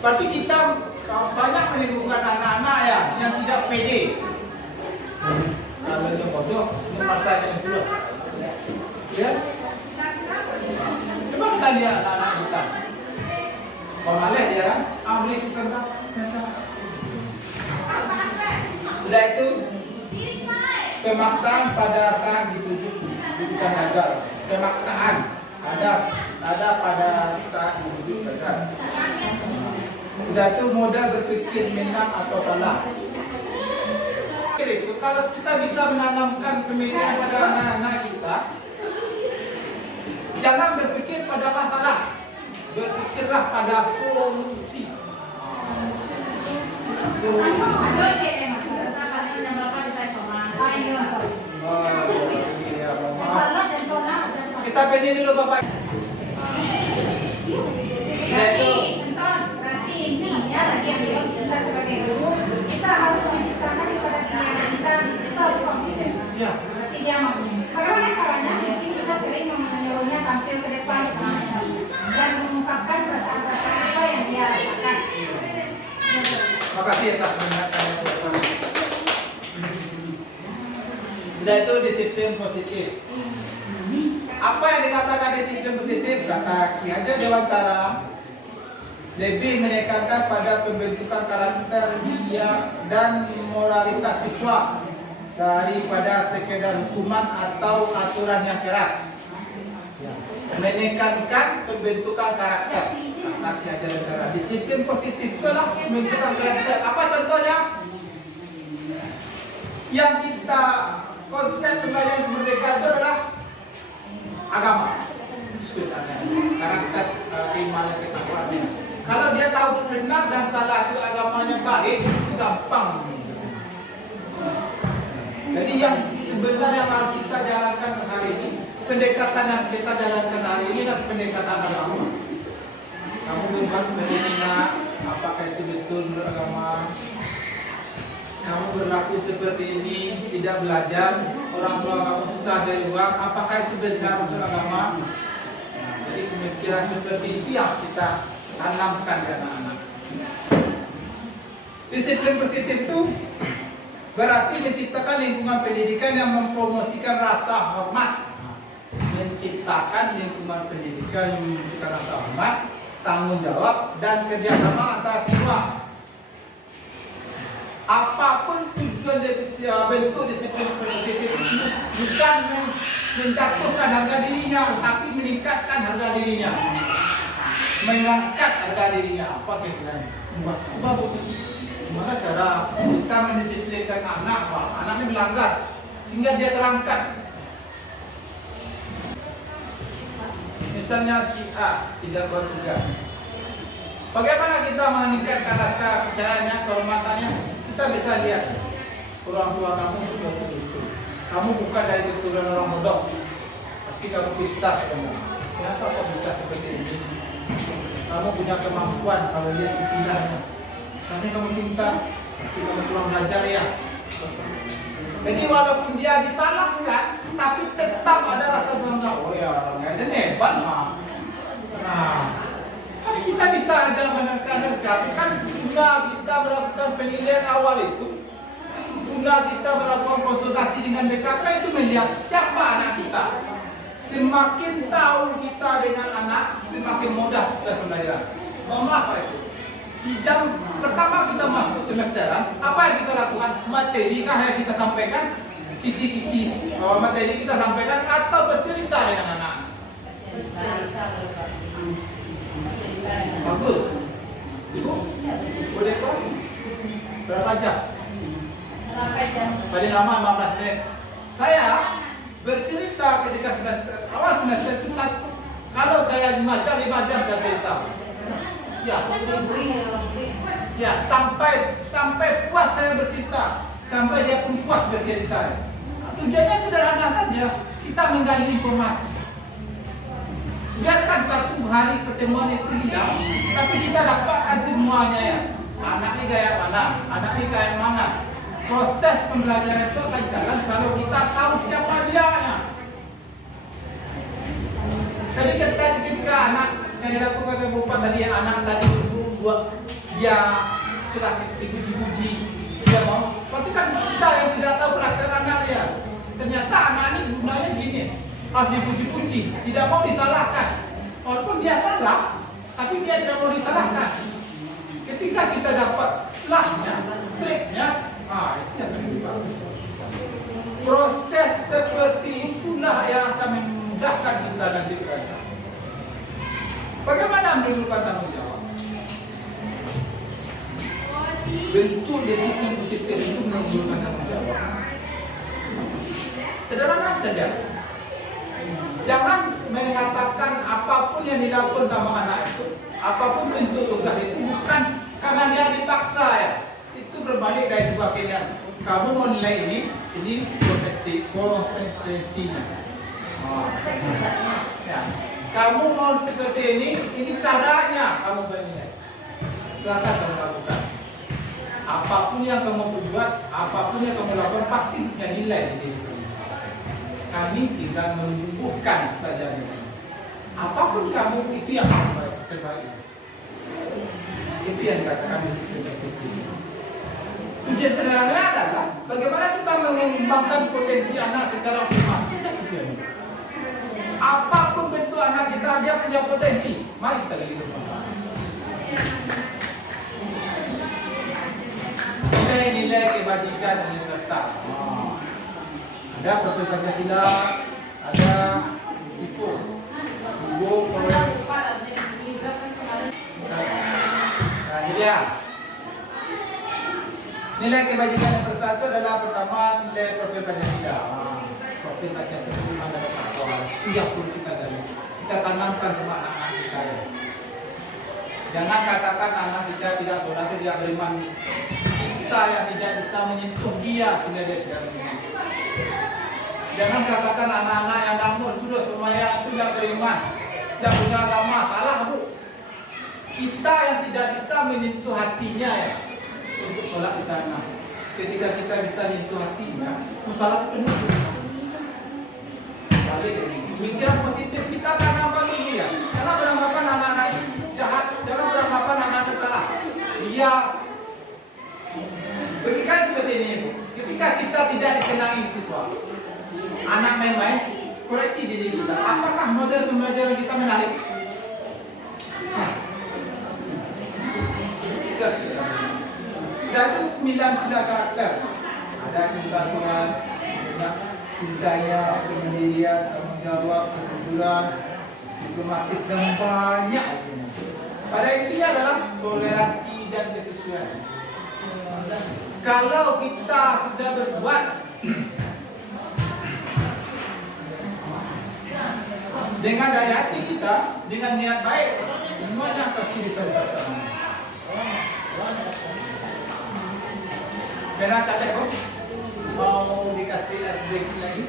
Berarti kita banyak menimbulkan anak-anak ya yang tidak pede. Kalau dia bodoh, memaksakan dulu. Ya. Coba kita lihat anak-anak kita. Kalau malah dia ambil itu sendiri. Sudah itu pemaksaan pada saat dituju bukan gagal. Pemaksaan ada pada saat dituju gagal. Sudah itu modal berpikir menang atau kalah. Kalau kita bisa menanamkan pemikiran pada anak-anak kita, jangan berpikir pada masalah, berpikirlah pada solusi. Kita pilih dulu Bapak. Berarti intinya lagi yang kita sebagai guru, kita harus menciptakan kepada kita self confidence. Berarti dia mau. Bagaimana caranya? Mungkin kita sering menyuruhnya tampil ke depan dan mengungkapkan perasaan-perasaan apa yang dia rasakan. Makasih atas pendapatannya. Sudah itu disiplin positif. Apa yang dikatakan disiplin positif? Kata Ki Hajar Dewantara lebih menekankan pada pembentukan karakter dia dan moralitas siswa daripada sekedar hukuman atau aturan yang keras. Menekankan pembentukan karakter. Kata Ki Hajar Dewantara. Disiplin positif itulah pembentukan karakter. Apa contohnya? Yang kita konsep pembelajaran merdeka itu adalah agama, karakter keimanan ketakwaan. Kalau dia tahu benar dan salah itu agamanya baik, itu gampang. Jadi yang sebenarnya yang harus kita jalankan hari ini, pendekatan yang kita jalankan hari ini adalah pendekatan agama. Kamu bukan seperti ini nak, apakah itu betul menurut agama? Kamu berlaku seperti ini, tidak belajar, orang tua kamu susah dari uang, apakah itu benar untuk agama? Jadi pemikiran seperti itu yang kita tanamkan ke anak-anak. Disiplin positif itu berarti menciptakan lingkungan pendidikan yang mempromosikan rasa hormat. Menciptakan lingkungan pendidikan yang mempromosikan rasa hormat, tanggung jawab, dan kerjasama antara siswa. Apapun tujuan dari bentuk disiplin positif itu bukan menjatuhkan harga dirinya, tapi meningkatkan harga dirinya, mengangkat harga dirinya. Apa kira-kira? Ubah gimana cara kita mendisiplinkan anak? Anaknya melanggar sehingga dia terangkat. Misalnya si A tidak buat tugas. Bagaimana kita meningkatkan rasa percayanya, kehormatannya? Kita bisa lihat orang tua kamu seperti itu. Kamu bukan dari keturunan orang bodoh, tapi kamu pintar sebenarnya. Kenapa kok bisa seperti ini? Kamu punya kemampuan kalau lihat istilahnya. Nanti kamu minta, kamu pulang belajar ya. Jadi walaupun dia disalahkan, tapi tetap ada rasa bangga. Oh ya, orangnya hebat mah. Nah, kan kita bisa aja menekan, tapi kan guna kita melakukan penilaian awal itu, guna kita melakukan konsultasi dengan BKK itu melihat siapa anak kita. Semakin tahu kita dengan anak, semakin mudah kita pembelajaran. Mohon maaf Pak itu. Di jam pertama kita masuk semesteran, apa yang kita lakukan? Materi kah yang kita sampaikan? Kisi-kisi materi kita sampaikan atau bercerita dengan anak? Bagus. Ibu, boleh kok? Berapa jam? Paling lama 15 menit. Saya bercerita ketika awal semester itu kalau saya 5 jam saya cerita. Ya, sampai puas saya bercerita, sampai dia pun puas bercerita. Tujuannya sederhana saja, kita menggali informasi. Biarkan satu hari pertemuan itu hilang, tapi kita dapatkan semuanya ya. Anak ini kayak mana, anak ini kayak mana. Proses pembelajaran itu akan jalan kalau kita tahu siapa dia. Jadi ketika anak yang dilakukan oleh Bapak tadi, anak tadi buat dia setelah dipuji-puji dia mau, tapi kan kita yang tidak tahu karakter anak dia. Ternyata anak ini gunanya gini, harus dipuji-puji, tidak mau disalahkan. Walaupun dia salah, tapi dia tidak mau disalahkan. Ketika kita dapat selahnya, triknya, itu yang lebih bagus. Proses seperti itulah yang akan memudahkan kita nanti belajar. Bagaimana mendudukkan tanggung jawab? Bentuk disiplin positif itu mendudukkan tanggung jawab. Sederhana saja. Jangan mengatakan apapun yang dilakukan sama anak itu, apapun bentuk tugas itu bukan karena dia dipaksa ya. Itu berbalik dari sebuah pilihan. Kamu mau nilai ini konsekuensinya. Ya. Kamu mau seperti ini caranya kamu bernilai. Silakan kamu lakukan. Apapun yang kamu buat, apapun yang kamu lakukan pasti punya nilai di diri kamu. Kami tidak menumbuhkan saja. Apapun kamu itu yang terbaik. Itu yang dikatakan disiplin. Tujuan sederhana adalah bagaimana kita mengembangkan potensi anak secara optimal. Apapun bentuk anak kita, dia punya potensi. Mari kita lihat. Nilai-nilai kebajikan universal. Ada profil Pancasila, ada IFO. Ini dia. Nilai kebajikan yang bersatu adalah pertama nilai profil Pancasila. Profil Pancasila itu mana dapat itu yang perlu kita dari. Kita tanamkan rumah anak kita. Jangan katakan anak kita tidak saudara dia beriman. Kita yang tidak bisa menyentuh dia sehingga dia tidak beriman. Jangan katakan anak-anak yang namun sudah semuanya itu tidak beriman, tidak punya agama, salah bu. Kita yang tidak bisa menyentuh hatinya ya untuk sholat di sana. Ketika kita bisa menyentuh hatinya, sholat penuh. Pemikiran positif kita tanamkan dulu ya. Jangan beranggapan anak-anak jahat, jangan beranggapan anak-anak salah. Dia berikan seperti ini bu. Ketika kita tidak disenangi siswa, anak main-main, koreksi diri kita. Apakah model pembelajaran kita menarik? Sudah itu 9 karakter. Ada cinta Tuhan, cintanya, kemandirian, tanggung jawab, kejujuran, diplomatis dan banyak. Pada intinya adalah toleransi dan kesesuaian. Kalau kita sudah berbuat dengan dari hati kita, dengan niat baik, semuanya pasti bisa bersama. Benar tak cekok? Mau dikasih SBK lagi?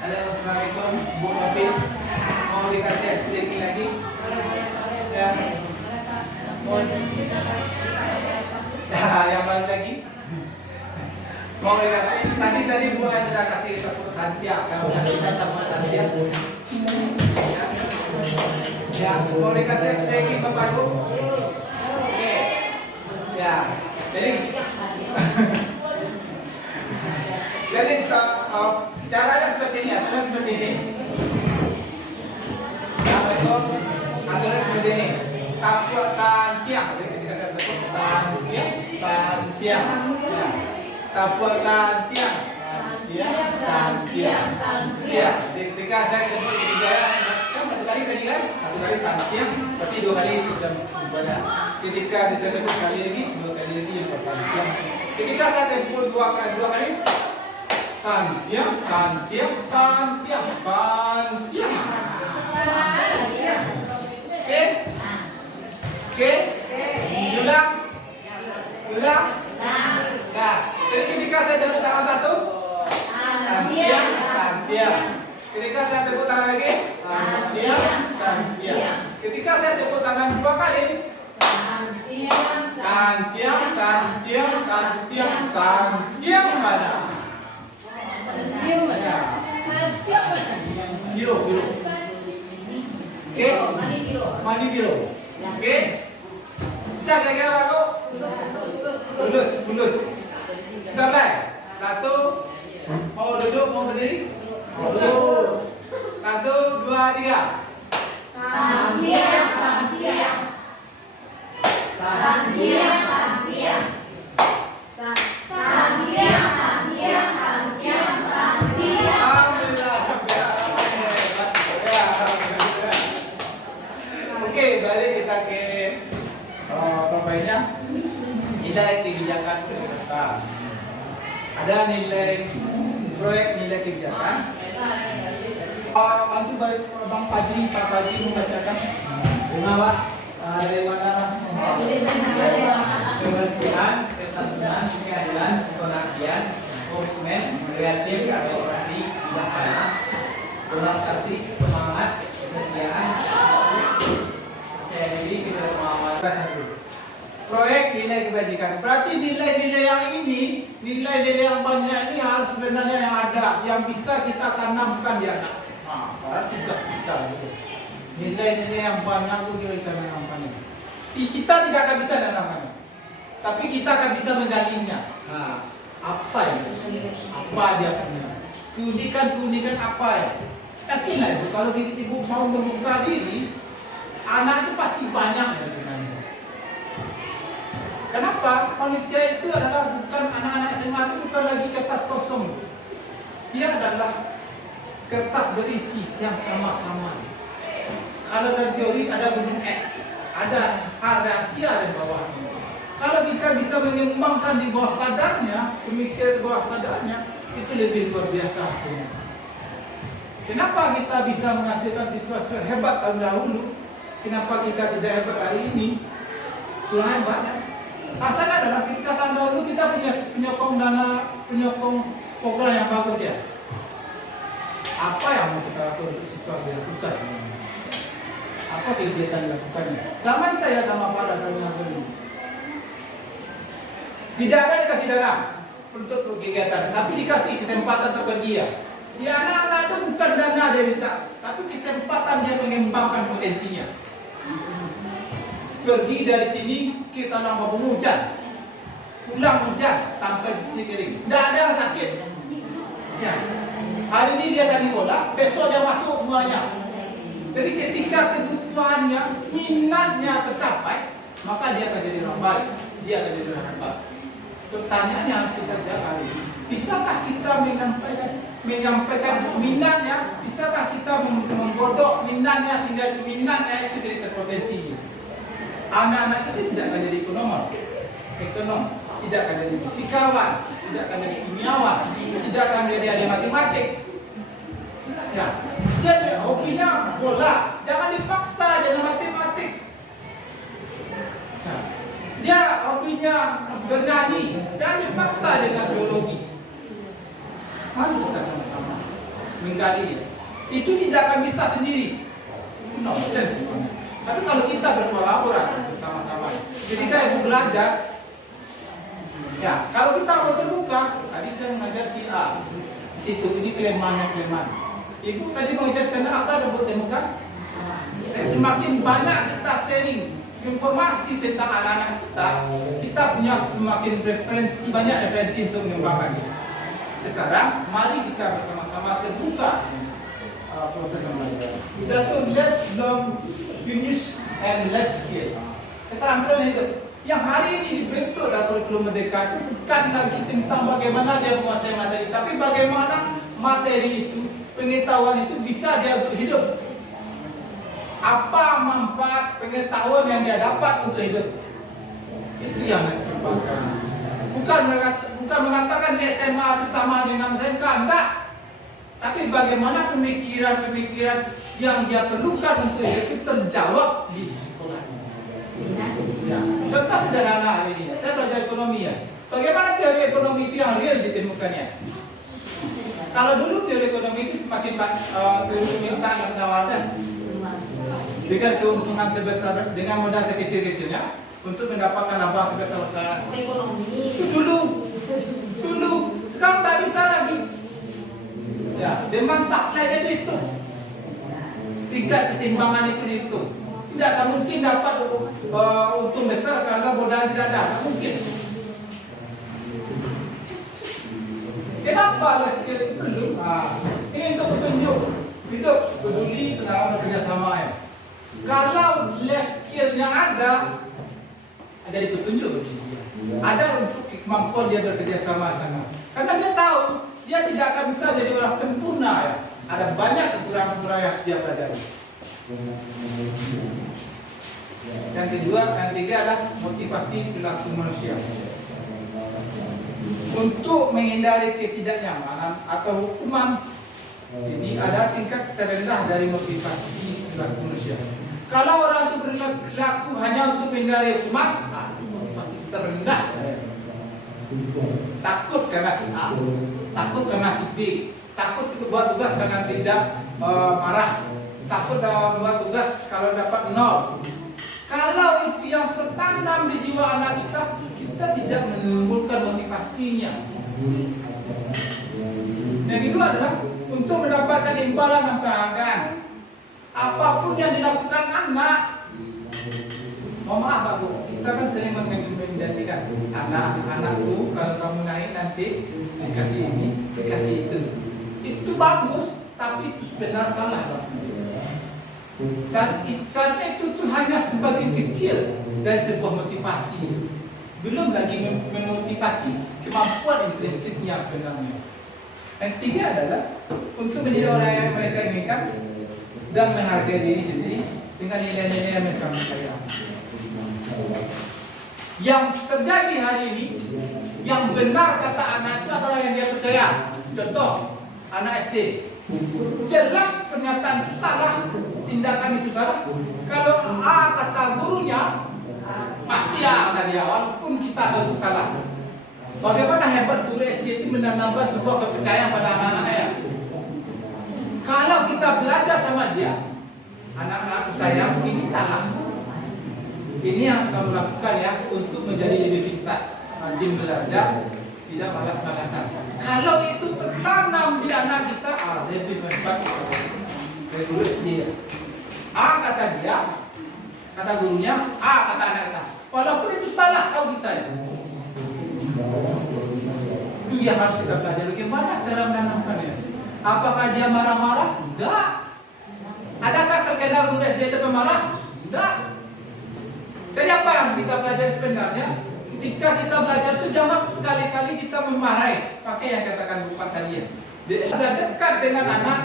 Assalamualaikum, Bu Mobil. Mau dikasih SBK lagi? Ya. Yang baru lagi. Mau dikasih tadi buah sudah kasih tepuk Santia. Kalau kita tepuk Santia. Ya, mau dikasih stretching Bapak Ibu. Oke. Ya. Jadi caranya seperti ini, aturan seperti ini. Bapak Ibu, aturan seperti ini. Tapuk Santia. Jadi ketika saya tepuk Santia. Ya. Tapuk Santia. Ya. Ketika saya tepuk Wijaya, kan satu kali tadi kan, satu kali Santia, pasti dua kali sudah banyak. Ketika saya tepuk sekali lagi, dua kali lagi yang Santia. Ketika saya tepuk dua kali, Santia. Oke. Ulang. Nah, jadi ketika saya tepuk tangan satu, Santia. Ketika saya tepuk tangan lagi, Santia. Ketika saya tepuk tangan dua kali, Santia mana? Biru. Oke, mandi biru. Oke, bisa kira-kira Pak Bu? Lulus. Kita mulai. 1, mau duduk, mau berdiri? 1, 2, 3. Oke, balik kita ke pokoknya nilai kebijakan pemerintah. Ada nilai proyek nilai kebijakan. Bantu Bang Pak Paji membacakan. Terima Pak. Dari mana? Kebersihan, kesantunan, keadilan, pengabdian, komitmen, kreatif, kreatif, bijaksana, belas kasih, semangat, kesetiaan, percaya diri, kedermawanan. Proyek nilai kebajikan. Berarti nilai-nilai yang ini, nilai-nilai yang banyak ini harus sebenarnya yang ada, yang bisa kita tanamkan di anak. Nah, berarti tugas kita gitu. Nilai-nilai yang banyak itu kita tanamkan. Kita tidak akan bisa tanamkannya, tapi kita akan bisa menggalinya. Nah, apa itu? Apa dia punya? Keunikan apa ya? Yakinlah itu kalau ibu mau membuka diri, anak itu pasti banyak dengan. Kenapa? Manusia itu adalah bukan anak-anak SMA itu bukan lagi kertas kosong. Dia adalah kertas berisi yang sama-sama. Kalau dalam teori ada gunung es, ada hal rahasia di bawahnya. Kalau kita bisa mengembangkan di bawah sadarnya, pemikiran di bawah sadarnya, itu lebih luar biasa semua. Kenapa kita bisa menghasilkan siswa-siswa hebat tahun dahulu? Kenapa kita tidak hebat hari ini? Kurang banyak. Asalnya adalah ketika tahun dahulu kita punya penyokong dana, penyokong program yang bagus ya. Apa yang mau kita lakukan untuk siswa dilakukan? Apa kegiatan dilakukannya? Zaman saya sama Pak Dadang dulu, tidak ada dikasih dana untuk kegiatan, tapi dikasih kesempatan untuk pergi ya. Di anak-anak itu bukan dana dia minta, tapi kesempatan dia mengembangkan potensinya. Pergi dari sini kita nambah hujan, pulang hujan sampai di sini kering. Tidak ada yang sakit. Ya. Hari ini dia tadi bola, besok dia masuk semuanya. Jadi ketika kebutuhannya, minatnya tercapai, maka dia akan jadi orang baik. Dia akan jadi orang hebat. Pertanyaannya harus kita jawab. Bisakah kita menyampaikan minatnya? Bisakah kita menggodok minatnya sehingga minatnya itu jadi terpotensi? Anak-anak itu tidak akan jadi ekonom, tidak akan jadi fisikawan, tidak akan jadi kimiawan, tidak akan jadi ahli matematik. Ya, dia hobinya bola, jangan dipaksa jadi matematik. Ya. Dia hobinya bernyanyi, jangan dipaksa dengan biologi. Mari kita sama-sama menggali. Itu tidak akan bisa sendiri. No sense. Tapi kalau kita berkolaborasi bersama-sama, ketika ibu belajar, ya kalau kita mau terbuka, tadi saya mengajar si A, situ ini kelemahan. Ibu tadi mengajar sana apa ada bertemukan? Semakin banyak kita sharing informasi tentang anak-anak kita punya semakin banyak referensi untuk mengembangkannya. Sekarang mari kita bersama-sama terbuka proses belajar. Sudah tuh let's learn, finish and let's scale. Keterampilan itu yang hari ini dibentuk dalam kurikulum Merdeka itu bukan lagi tentang bagaimana dia menguasai materi, tapi bagaimana materi itu, pengetahuan itu bisa dia hidup. Apa manfaat pengetahuan yang dia dapat untuk hidup? Itu yang dikembangkan. Bukan mengatakan SMA itu sama dengan SMK, enggak. Tapi bagaimana pemikiran-pemikiran yang dia perlukan untuk hidup itu terjawab di sekolah. Ya. Contoh sederhana hari ini, saya belajar ekonomi ya. Bagaimana teori ekonomi itu yang real ditemukannya? Kalau dulu teori ekonomi itu semakin turun minta dan penawaran dengan keuntungan sebesar, dengan modal sekecil-kecilnya untuk mendapatkan laba sebesar-besaran. Ekonomi. Itu dulu. Sekarang tak bisa lagi. Ya, demand supply jadi itu. Tingkat keseimbangan itu. Tidak akan mungkin dapat untung besar kalau modal tidak ada. Tak mungkin. Kenapa life skill itu perlu? Ini untuk petunjuk hidup peduli dalam kerjasama ya. Kalau life skill yang ada di petunjuk begini. Ada untuk kemampuan dia bekerja sama. Karena dia tahu dia tidak akan bisa jadi orang sempurna ya. Ada banyak kekurangan-kekurangan yang dia pelajari. Yang ketiga adalah motivasi perilaku manusia. Untuk menghindari ketidaknyamanan atau hukuman, ini ada tingkat terendah dari motivasi perilaku manusia. Kalau orang itu berlaku hanya untuk menghindari hukuman, motivasi terendah. Takut karena si A, takut karena si B, takut buat tugas karena tidak marah, takut buat tugas kalau dapat 0. Kalau itu yang tertanam di jiwa anak kita tidak menimbulkan motivasinya. Yang kedua adalah untuk mendapatkan imbalan dan penghargaan. Apapun yang dilakukan anak, mohon maaf Pak, kita kan sering mengidentikan anak-anakku kalau kamu naik nanti dikasih ini, dikasih itu. Itu bagus, tapi itu sebenarnya salah Pak. Karena itu hanya sebagian kecil dari sebuah motivasi. Belum lagi memotivasi kemampuan intrinsiknya sebenarnya. Yang ketiga adalah untuk menjadi orang yang mereka inginkan dan menghargai diri sendiri dengan nilai-nilai yang mereka percaya. Yang terjadi hari ini, yang benar kata anak itu adalah yang dia percaya. Contoh, anak SD. Jelas pernyataan itu salah, tindakan itu salah. Kalau A kata gurunya, pasti A kata dia, walaupun kita tahu itu salah. Bagaimana hebat guru SD itu menanamkan sebuah kepercayaan pada anak-anaknya. Kalau kita belajar sama dia, anak-anakku sayang, ini salah. Ini yang harus kamu lakukan ya untuk menjadi lebih pintar, rajin belajar, tidak malas-malasan. Kalau itu tertanam di anak kita, lebih hebat dari guru SD. A kata dia, kata gurunya, A kata anak kita. Walaupun itu salah, tahu kita ya. Itu yang harus kita pelajari. Bagaimana cara menanamkannya? Apakah dia marah-marah? Tidak. Adakah terkena guru SD itu pemarah? Tidak. Jadi apa yang kita pelajari sebenarnya? Ketika kita belajar itu jangan sekali-kali kita memarahi. Pakai yang katakan Bapak tadi ya. Sudah dekat dengan anak,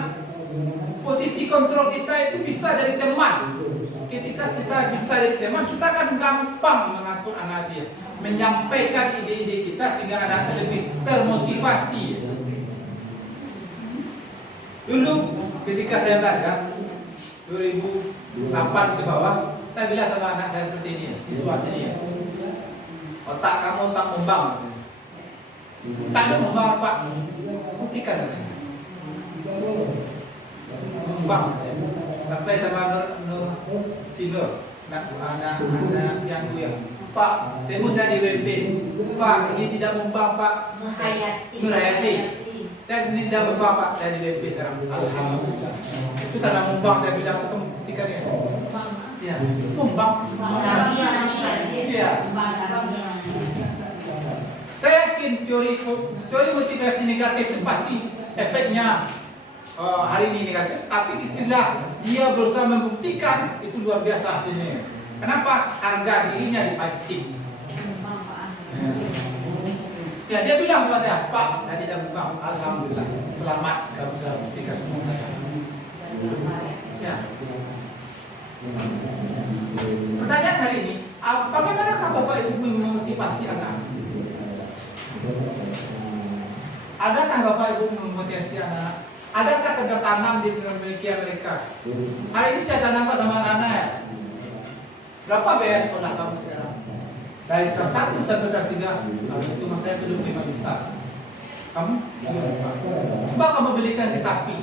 posisi kontrol kita itu bisa dari teman. Ketika kita bisa dari teman, kita akan gampang mengatur anak dia, menyampaikan ide-ide kita sehingga anak lebih termotivasi. Dulu ketika saya belajar 2008 ke bawah, saya bilang sama anak saya seperti ini, siswa sini ya. Otak kamu otak membang. Tak ada membang Pak. Buktikan. Membang. sampai sama Nur Sinur, anak yang gue. Pak, temu saya di WP. Pak, ini tidak membang Pak. Nurhayati. Saya ini tidak membang Pak, saya di WP sekarang. Alhamdulillah. Itu karena membang saya bilang ketemu tikannya. Ya, membang. Iya. Saya yakin teori motivasi negatif itu pasti efeknya hari ini negatif, tapi kita dia berusaha membuktikan itu luar biasa hasilnya. Kenapa? Harga dirinya dipancing. Ya, dia bilang kepada saya, Pak, saya tidak buka. Alhamdulillah, selamat kamu sudah buktikan semua saya. Ya. Pertanyaan hari ini, bagaimanakah Bapak Ibu memotivasi anak? Adakah Bapak Ibu memotivasi anak? Adakah tertanam di dalam pemikiran mereka? Hari ini saya tanamkan sama anak-anak ya. Berapa biaya sekolah kamu sekarang? Dari kelas 1 sampai kelas 3, kalau hitungan saya itu 25 juta. Kamu? Coba kamu belikan di sapi.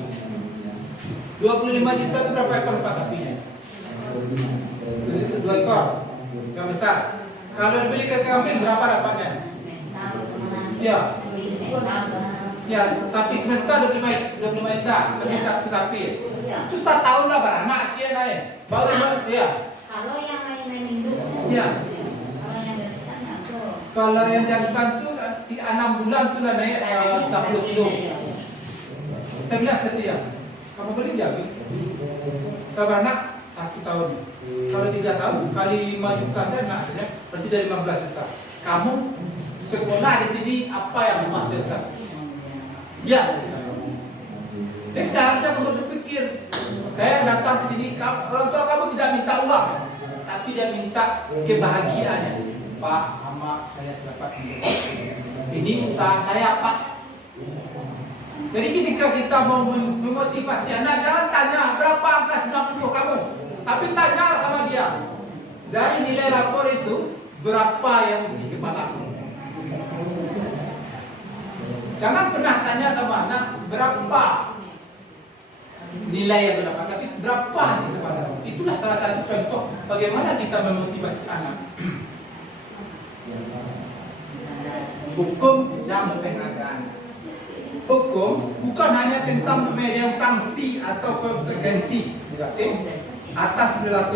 25 juta itu berapa ekor lepas sapinya? 2 ekor. Yang besar. Kalau dibelikan kambing berapa dapatnya? Ya. Ya, sapi sebentar 25 juta. Tapi sapi. Itu 1 tahun lah beranak cia naik. Baru ya. Kalau yang main-main induk, Ya. kalau yang jantan tuh. Kalau yang jantan tuh 6 bulan tuh lah naik 10 kilo. Saya bilang seperti ya. Kamu beli jagung. Kalau anak 1 tahun. Kalau 3 tahun kali 5 juta saya nak saja. Berarti dari 15 juta. Kamu sekolah di sini apa yang menghasilkan? Ya. Jadi seharusnya kamu berpikir, saya datang ke sini, orang tua kamu tidak minta uang, tapi dia minta kebahagiaannya. Pak, Mama, saya dapat ini usaha saya, Pak. Jadi ketika kita mau memotivasi anak, jangan tanya berapa angka 90 kamu, tapi tanya sama dia. Dari nilai rapor itu, berapa yang isi kepala? Jangan pernah tanya sama anak berapa nilai yang berapa, tapi berapa hasil kepada. Itulah salah satu contoh bagaimana kita memotivasi anak. Hukum dan penghargaan. Hukum bukan hanya tentang pemberian sanksi atau konsekuensi atas perilaku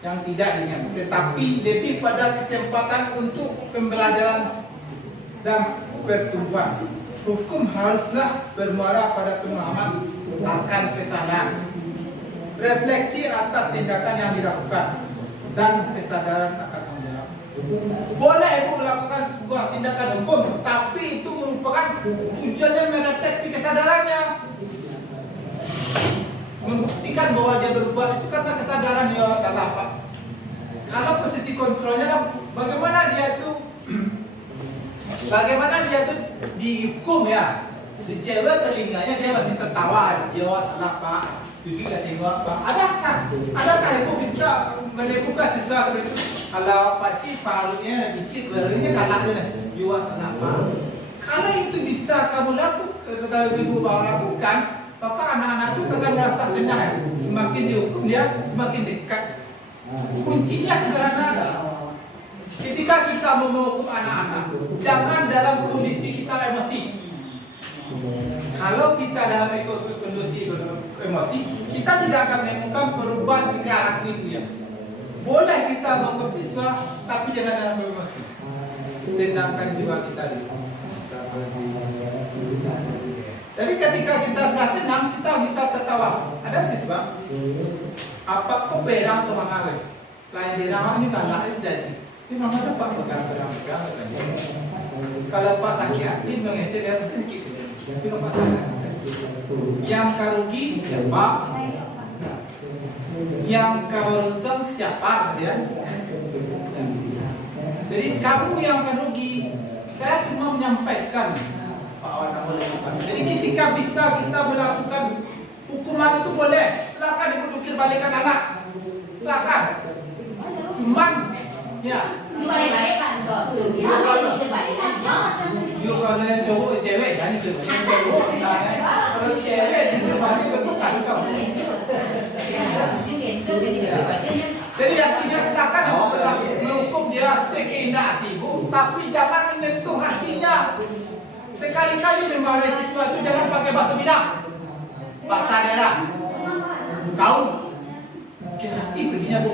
yang tidak ringan, tetapi lebih pada kesempatan untuk pembelajaran dan pertumbuhan. Hukum haruslah bermuara pada pemahaman akan kesalahan, refleksi atas tindakan yang dilakukan, dan kesadaran akan tanggung jawab. Boleh ibu melakukan sebuah tindakan hukum, tapi itu merupakan tujuannya merefleksi kesadarannya, membuktikan bahwa dia berbuat itu karena kesadaran dia salah, Pak. Kalau posisi kontrolnya, bagaimana dia tuh dihukum ya? Dijewel telinganya dia masih tertawa, dia salah Pak, cucu tak tengok Pak. Adakah ibu bisa menemukan sesuatu itu? Kalau pakcik paruhnya dicik, barunya kalak dia, dia salah Pak. Kalau itu bisa kamu lakukan, kalau ibu lakukan, maka anak-anak itu akan merasa senang. Semakin dihukum dia, semakin dekat. Kuncinya sederhana adalah ketika kita mau menghukum anak-anak, jangan dalam kondisi kita emosi. Kalau kita dalam kondisi emosi, kita tidak akan menemukan perubahan perilaku itu ya. Boleh kita menghukum siswa, tapi jangan dalam emosi. Tenangkan jiwa kita dulu. Jadi ketika kita sudah tenang, kita bisa tertawa. Ada siswa, apa kok berang atau mengawet? Lain dirang ini kan lain sedang. Ini memang ada pak pegang. Kalau pas sakit hati mengecek dia mesti sedikit. Tapi kalau pas yang karugi siapa? Yang beruntung siapa? Jadi kamu yang karugi. Saya cuma menyampaikan Pak Wan boleh. Jadi ketika bisa kita melakukan hukuman itu boleh. Silakan dipukul balikan anak. Silakan. Cuman ya. Kalau yang cowok cewek kan itu. Kalau cewek itu balik berbukan kau. Jadi artinya silakan ibu berlaku menghukum dia sekehendak hati ibu, tapi jangan menyentuh hatinya. Sekali-kali memarahi siswa itu jangan pakai bahasa Minang, bahasa daerah. Kau hati perginya bu.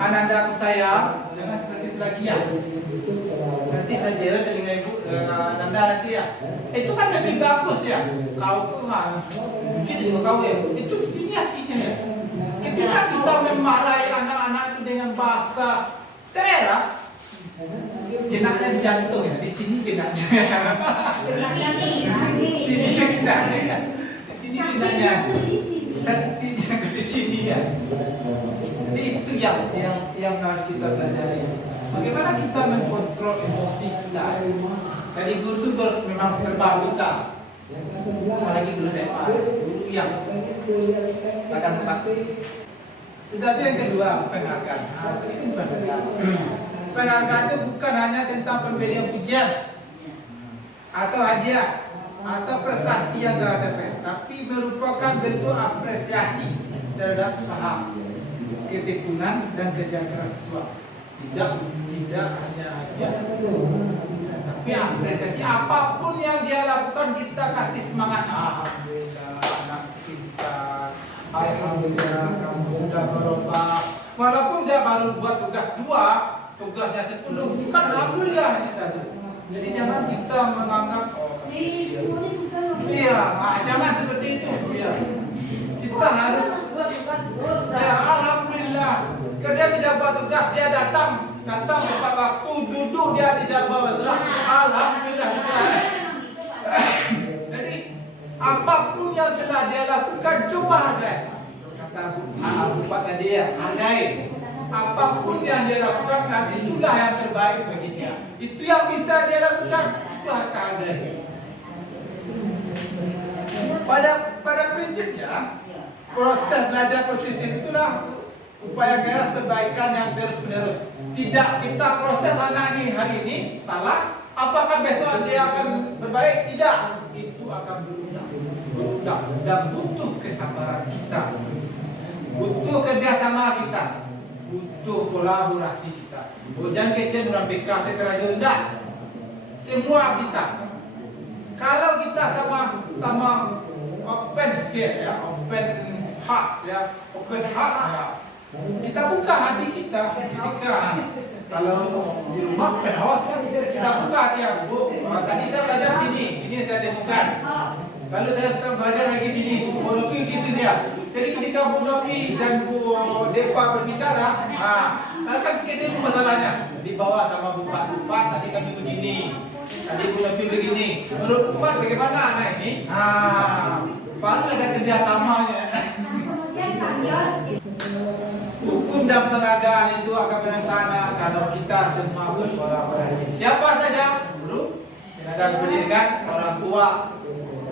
Ananda aku sayang, jangan seperti itu lagi ya. Nanti saya telinga ibu Ananda nanti ya. Itu kan lebih bagus ya. Kau pun cuci telinga kau ya. Itu sini hatinya ya. Ketika kita memarahi anak-anak itu dengan bahasa daerah, kenaknya di jantung ya, di sini kenaknya. Di sini kenaknya ya. Di sini kenaknya. Sentinya di sini ya. Jadi itu yang harus kita pelajari. Bagaimana kita mengkontrol emosi kita. Jadi guru itu memang serba bisa. Apalagi guru SMA, guru yang akan tetapi. Sudah itu yang kedua, penghargaan. Itu bukan penghargaan. Penghargaan itu bukan hanya tentang pemberian pujian atau hadiah atau prestasi yang telah tercapai, tapi merupakan bentuk apresiasi terhadap usaha, ketekunan dan kerja keras siswa. Tidak hanya hadiah, tapi apresiasi apapun yang dia lakukan kita kasih semangat. Alhamdulillah anak pintar, alhamdulillah kamu sudah berubah. Walaupun dia baru buat tugas 2, tugasnya 10, kan alhamdulillah kita tuh. Jadi jangan kita menganggap iya, jangan seperti itu ya. Kita harus ya alhamdulillah. Kalau dia tidak buat tugas, dia datang tepat waktu, duduk dia tidak bawa surat. Alhamdulillah. Jadi apapun yang telah dia lakukan coba hargai. Kata bupati dia, hargai. Apapun yang dia lakukan nanti itulah yang terbaik bagi dia. Itu yang bisa dia lakukan, itu hargai. Pada prinsipnya proses belajar proses itulah upaya keras perbaikan yang terus-menerus. Tidak kita proses anak ini hari ini salah, apakah besok dia akan berbaik? Tidak, itu akan berulang dan butuh kesabaran kita, butuh kerjasama kita, butuh kolaborasi kita. Jangan kecil orang PK sekeraja enggak, semua kita. Kalau kita sama open care ya, open heart ya, kita buka hati kita ketika kalau di rumah open house kan kita buka hati ya bu. Tadi saya belajar sini, ini saya temukan. Lalu saya belajar lagi sini, Bu Nopi gitu ya. Jadi ketika Bu Nopi dan Bu Depa berbicara, kan kita masalahnya di bawah sama Bu Pak. Tadi kami begini. Tadi Bu Nopi begini. Menurut Pak bagaimana anak ini? Baru ada kerjasamanya. Hukum dan penghargaan itu akan berencana kalau kita semua berkolaborasi. Siapa saja? Guru, tenaga pendidikan, orang tua,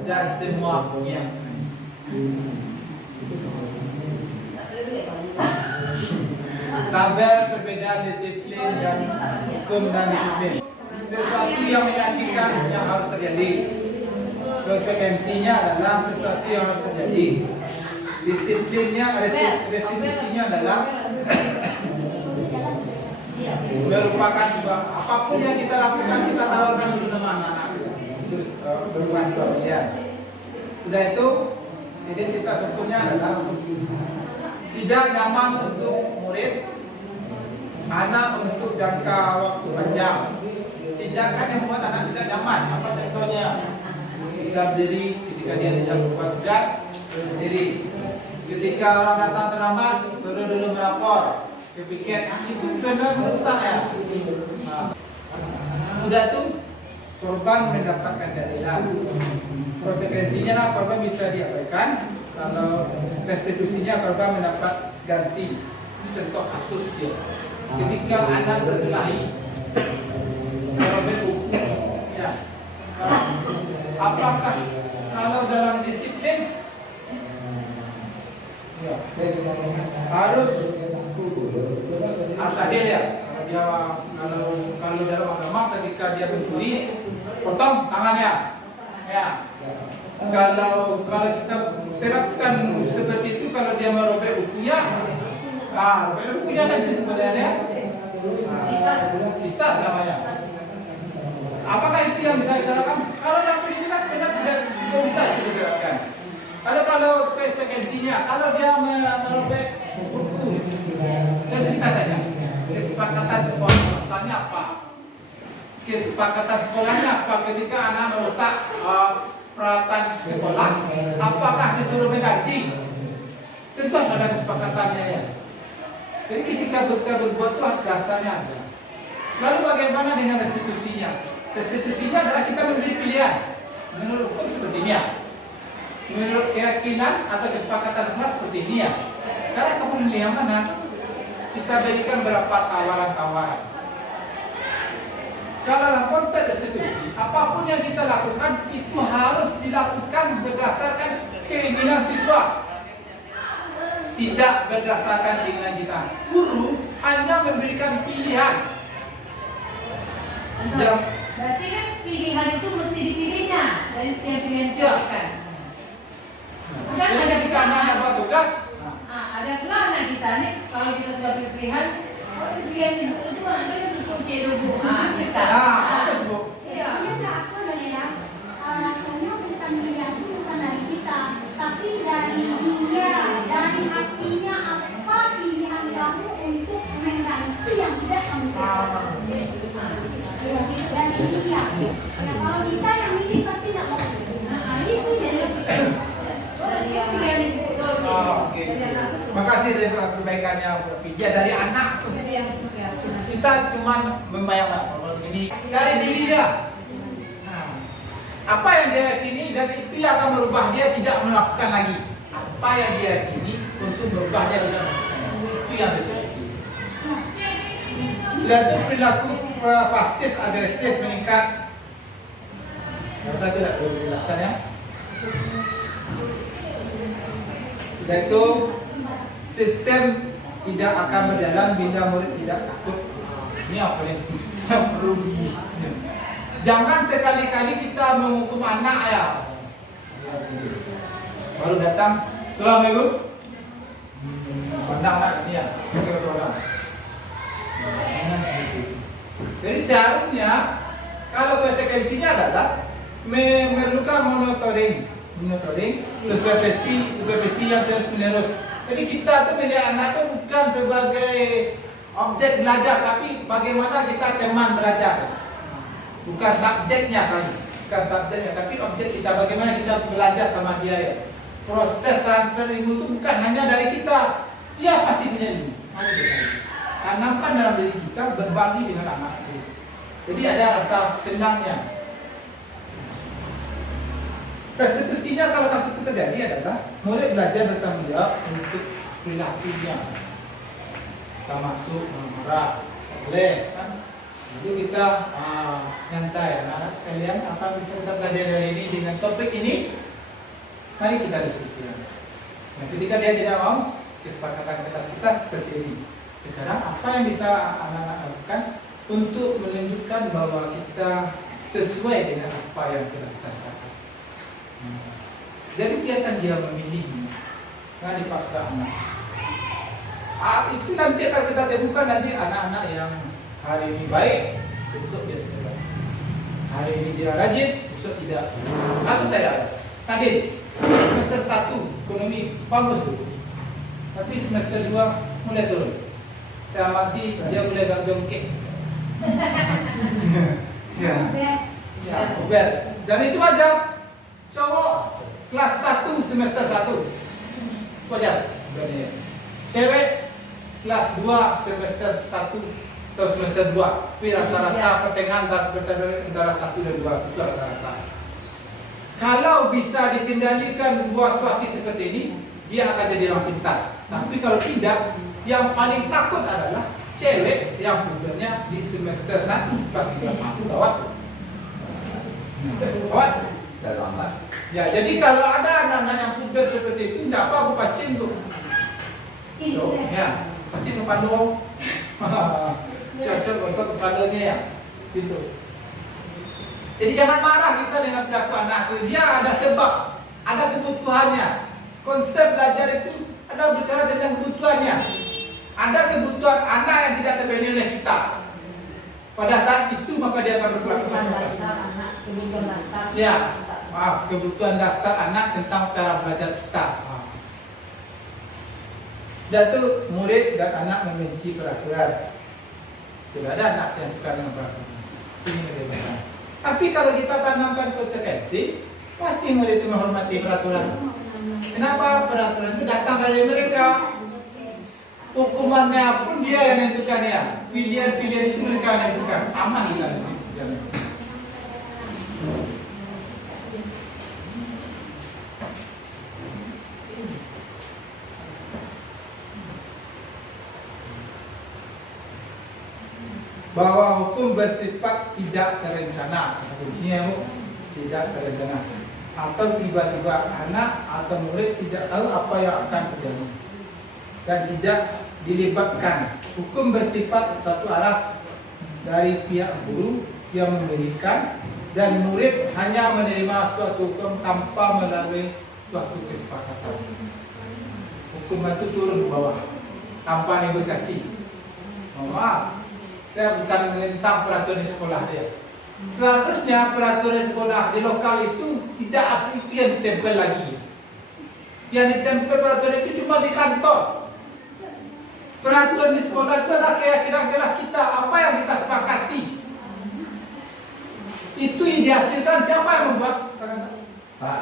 dan semua yang tabel perbedaan disiplin dan hukum dan disiplin. Sesuatu yang meyakinkan yang harus terjadi. Konsekuensinya adalah sesuatu yang harus terjadi. Disiplinnya, resolusinya adalah merupakan sebuah apapun yang kita lakukan kita tawarkan dulu sama anak-anak. Terus berkelas ya. Sudah itu identitas hukumnya adalah tidak nyaman untuk murid, anak untuk jangka waktu panjang. Tidak kan yang membuat anak tidak nyaman. Apa contohnya? Bisa berdiri ketika dia tidak berbuat tugas, berdiri. Ketika orang datang terlambat, suruh dulu melapor ke piket. Itu sebenarnya merusak ya. Sudah itu korban mendapatkan keadilan. Konsekuensinya lah korban bisa diabaikan. Kalau restitusinya korban mendapat ganti. Contoh kasus ya. Ketika anak berkelahi, korban hukum, ya. Apakah kalau dalam disiplin ya, harus adil ya. Kalau dalam agama ketika dia mencuri, potong tangannya. Ya. Kalau kita terapkan seperti itu, kalau dia merobek bukunya, robek bukunya kan sebenarnya kisah namanya. Apakah itu yang bisa diterapkan? Kalau dalam pendidikan sebenarnya tidak bisa itu diterapkan. Kalau konsekuensinya, kalau dia merobek buku, tentu kita tanya kesepakatan sekolahnya apa? Kesepakatan sekolahnya apa ketika anak merusak peralatan sekolah? Apakah disuruh mengganti? Tentu harus ada kesepakatannya ya. Jadi ketika kita berbuat itu harus dasarnya ada. Lalu bagaimana dengan restitusinya? Restitusinya adalah kita memberi pilihan. Menurut hukum seperti ini ya. Menurut keyakinan atau kesepakatan kelas seperti ini ya. Sekarang kamu milih yang mana? Kita berikan berapa tawaran-tawaran. Kalau dalam konsep restitusi, apapun yang kita lakukan itu harus dilakukan berdasarkan keinginan siswa, tidak berdasarkan keinginan kita. Guru hanya memberikan pilihan. Berarti kan pilihan itu mesti dipilihnya dari setiap pilihan yang diberikan. Jadi ketika anak-anak buat tugas, ada kelasnya kita nih. Kalau kita sudah pilihan, pilihan itu ada yang cukup C2. Bisa. bagus Bu. Iya. Aku dan ya, rasanya bukan dia itu bukan dari kita, tapi dari dia, dari hatinya apa pilihan kamu untuk mengganti yang tidak kamu pilih. Dari dia. Ya, kalau kita yang milih pasti tidak mau. Itu jadi Pilihan itu. Oke. Makasih dari perbaikannya Pija dari anak. Kita cuma membayangkan ini dari diri dia. Apa yang dia yakini dan itu yang akan merubah dia tidak melakukan lagi. Apa yang dia yakini untuk merubah dia tidak melakukan. Itu yang definisi. Setelah itu perilaku pasif agresif meningkat. Saya tidak perlu jelaskan ya. Sudah itu sistem tidak akan berjalan bila murid tidak takut. Ini apa yang perlu di. Jangan sekali-kali kita menghukum anak ya. Baru datang, Assalamualaikum. Pandang anak ini ya. Jadi seharusnya kalau konsekuensinya adalah memerlukan monitoring supervisi yang terus menerus. Jadi kita tuh melihat anak tuh bukan sebagai objek belajar, tapi bagaimana kita teman belajar. Bukan subjeknya saja, bukan subjeknya, tapi objek kita bagaimana kita belajar sama dia ya. Proses transfer ilmu itu bukan hanya dari kita, dia pasti punya ilmu. Tanamkan dalam diri kita berbagi dengan anak itu. Jadi ada rasa senangnya. Restitusinya kalau kasus itu terjadi adalah murid belajar bertanggung jawab untuk perilakunya. Kita masuk marah, boleh kan? Jadi kita nyantai, anak sekalian apa bisa kita belajar dari ini dengan topik ini? Mari kita diskusikan. Nah, ketika dia tidak mau, kesepakatan kita seperti ini. Sekarang apa yang bisa anak-anak lakukan untuk menunjukkan bahwa kita sesuai dengan apa yang kita sepakati? Jadi biarkan dia memilih, nggak dipaksa anak. Itu nanti akan kita temukan nanti anak-anak yang hari ini baik, besok dia tidak baik. Hari ini dia rajin, besok tidak. Atau saya, tadi semester 1 ekonomi bagus dulu, tapi semester 2 mulai turun. Saya amati dia mulai agak jongkek. Ya, Uber. Dan itu wajar. Cowok kelas 1 semester 1 wajar. Cewek kelas 2 semester 1 atau semester 2. Tapi rata-rata pertengahan antara 1 dan 2 itu rata-rata. Kalau bisa dikendalikan dua situasi seperti ini, dia akan jadi orang pintar. Tapi kalau tidak, yang paling takut adalah cewek yang pubernya di semester 1 kelas 3 mampu gawat. Gawat. Ya, jadi kalau ada anak-anak yang puber seperti itu, tidak apa aku pacin tuh. Ya, pacin ke pandong. Cocok untuk kepadanya ya, gitu. Jadi jangan marah kita dengan perilaku anak itu. Dia ada sebab. ada kebutuhannya. Konsep belajar itu ada bicara tentang kebutuhannya. Ada kebutuhan anak yang tidak terpenuhi oleh kita. Pada saat itu maka dia akan berkelakuan. Kebutuhan dasar. Ya, kebutuhan dasar anak tentang cara belajar kita. Sudah tuh murid dan anak membenci peraturan. Tidak ada anak yang suka dengan peraturan. Ini bagaimana? Tapi kalau kita tanamkan konsekuensi, pasti murid itu menghormati peraturan. Kenapa? Peraturan itu datang dari mereka. Hukumannya pun dia yang menentukan ya. Pilihan-pilihan itu mereka yang menentukan. Aman kita. Bahwa hukum bersifat tidak terencana. Kuncinya tidak terencana. Atau tiba-tiba anak atau murid tidak tahu apa yang akan terjadi dan tidak dilibatkan. Hukum bersifat satu arah dari pihak guru yang memberikan dan murid hanya menerima suatu hukum tanpa melalui suatu kesepakatan. Hukum itu turun ke bawah tanpa negosiasi. Maaf, saya bukan menentang peraturan di sekolah dia. Seharusnya peraturan sekolah di lokal itu tidak asli itu yang ditempel lagi. Yang ditempel peraturan itu cuma di kantor. Peraturan di sekolah itu adalah keyakinan keras kita, apa yang kita sepakati. Itu yang dihasilkan siapa yang membuat? Pak,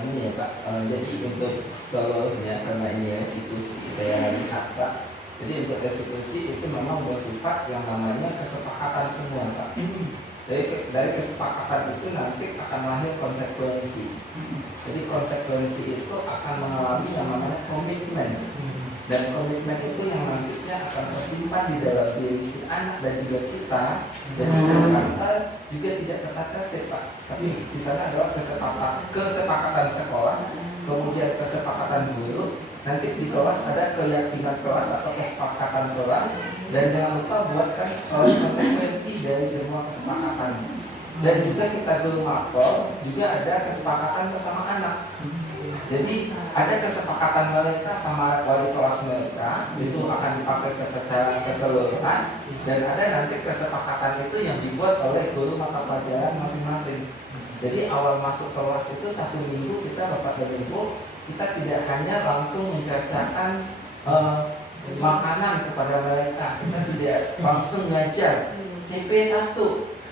ini ya Pak, jadi untuk seluruhnya karena ini institusi saya lihat Pak. Jadi untuk institusi itu memang bersifat yang namanya kesepakatan semua Pak. Dari kesepakatan itu nanti akan lahir konsekuensi. Jadi konsekuensi itu akan mengalami yang namanya komitmen. Dan komitmen itu yang nantinya akan tersimpan di dalam diri si anak dan juga kita. Jadi kata juga tidak tertata Pak. Tapi di sana adalah kesepakatan sekolah, kemudian kesepakatan guru. Nanti di kelas ada keyakinan kelas atau kesepakatan kelas. Dan jangan lupa buatkan konsekuensi dari semua kesepakatan. Dan juga kita guru mapel juga ada kesepakatan bersama anak. Jadi ada kesepakatan mereka sama wali kelas mereka itu akan dipakai secara keseluruhan. Dan ada nanti kesepakatan itu yang dibuat oleh guru mata pelajaran masing-masing. Jadi awal masuk kelas itu 1 minggu kita dapat minggu kita tidak hanya langsung menceritakan makanan kepada mereka. Kita tidak langsung ngajar CP1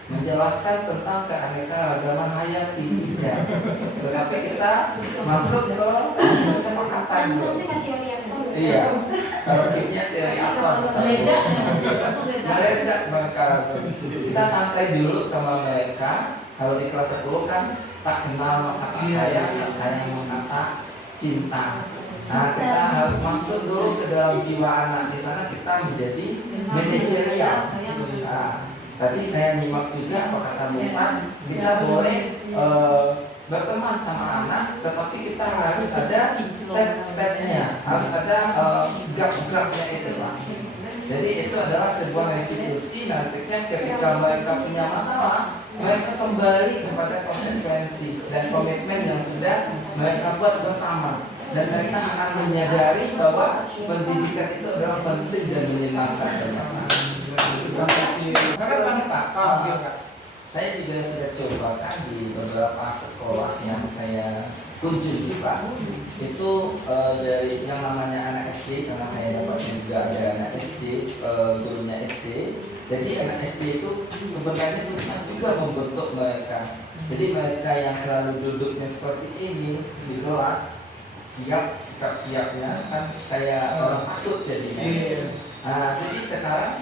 menjelaskan tentang keanekaragaman hayati tidak. Tetapi kita masuk ke kesepakatan. Iya. Kalau kimia teori atom. Beda mereka. Kita santai dulu sama mereka. Kalau di kelas 10 kan tak kenal kata sayang kata cinta. Nah, kita harus masuk dulu ke dalam jiwa anak. Di sana kita menjadi manajerial. Nah, tadi saya nyimak juga apa kata Mutan, kita boleh berteman sama anak, tetapi kita harus ada step-stepnya, harus ada gap-gapnya itu Pak. Jadi itu adalah sebuah restitusi nantinya ketika mereka punya masalah, mereka kembali kepada konsekuensi dan komitmen yang sudah mereka buat bersama. Dan mereka akan menyadari bahwa pendidikan itu adalah penting dan menyenangkan. Saya juga sudah coba kan di beberapa sekolah yang saya kunjungi Pak. Itu dari yang namanya anak SD, karena saya dapat juga ada anak SD, gurunya SD. Jadi anak SD itu sebenarnya susah juga membentuk mereka. Jadi mereka yang selalu duduknya seperti ini di kelas, sikap siapnya kan kayak orang takut jadinya. Nah, jadi sekarang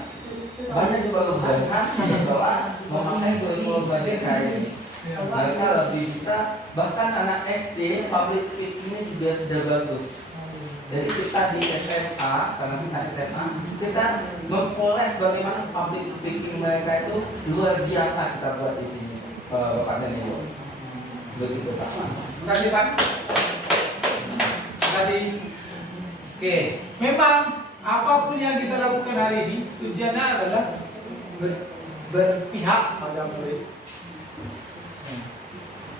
banyak perubahan setelah memakai kurikulum merdeka ini. Mereka lebih bisa, bahkan anak SD public speakingnya juga sudah bagus. Jadi kita di SMA, karena kita SMA, kita mempoles bagaimana public speaking mereka itu luar biasa kita buat di sini, Bapak dan Ibu. Begitu Pak. Terima kasih Pak. Tadi, oke, memang apapun yang kita lakukan hari ini tujuannya adalah berpihak pada murid.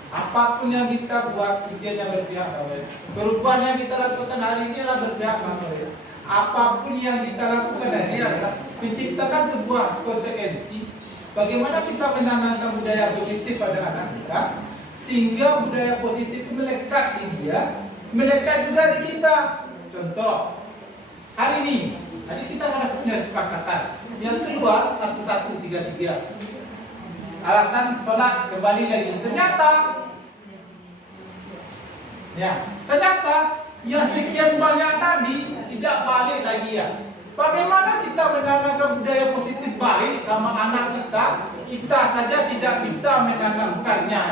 Apapun yang kita buat tujuannya berpihak kepada Allah. Perubahan yang kita lakukan hari ini adalah berpihak kepada Allah. Apapun yang kita lakukan hari ini adalah menciptakan sebuah konsekuensi. Bagaimana kita menanamkan budaya positif pada anak kita, sehingga budaya positif itu melekat di dia, melekat juga di kita. Contoh, hari ini kita harus punya kesepakatan. Yang keluar 1133. Alasan sholat kembali lagi. Ternyata yang sekian banyak tadi tidak balik lagi ya. Bagaimana kita menanamkan budaya positif baik sama anak kita saja tidak bisa menanamkannya.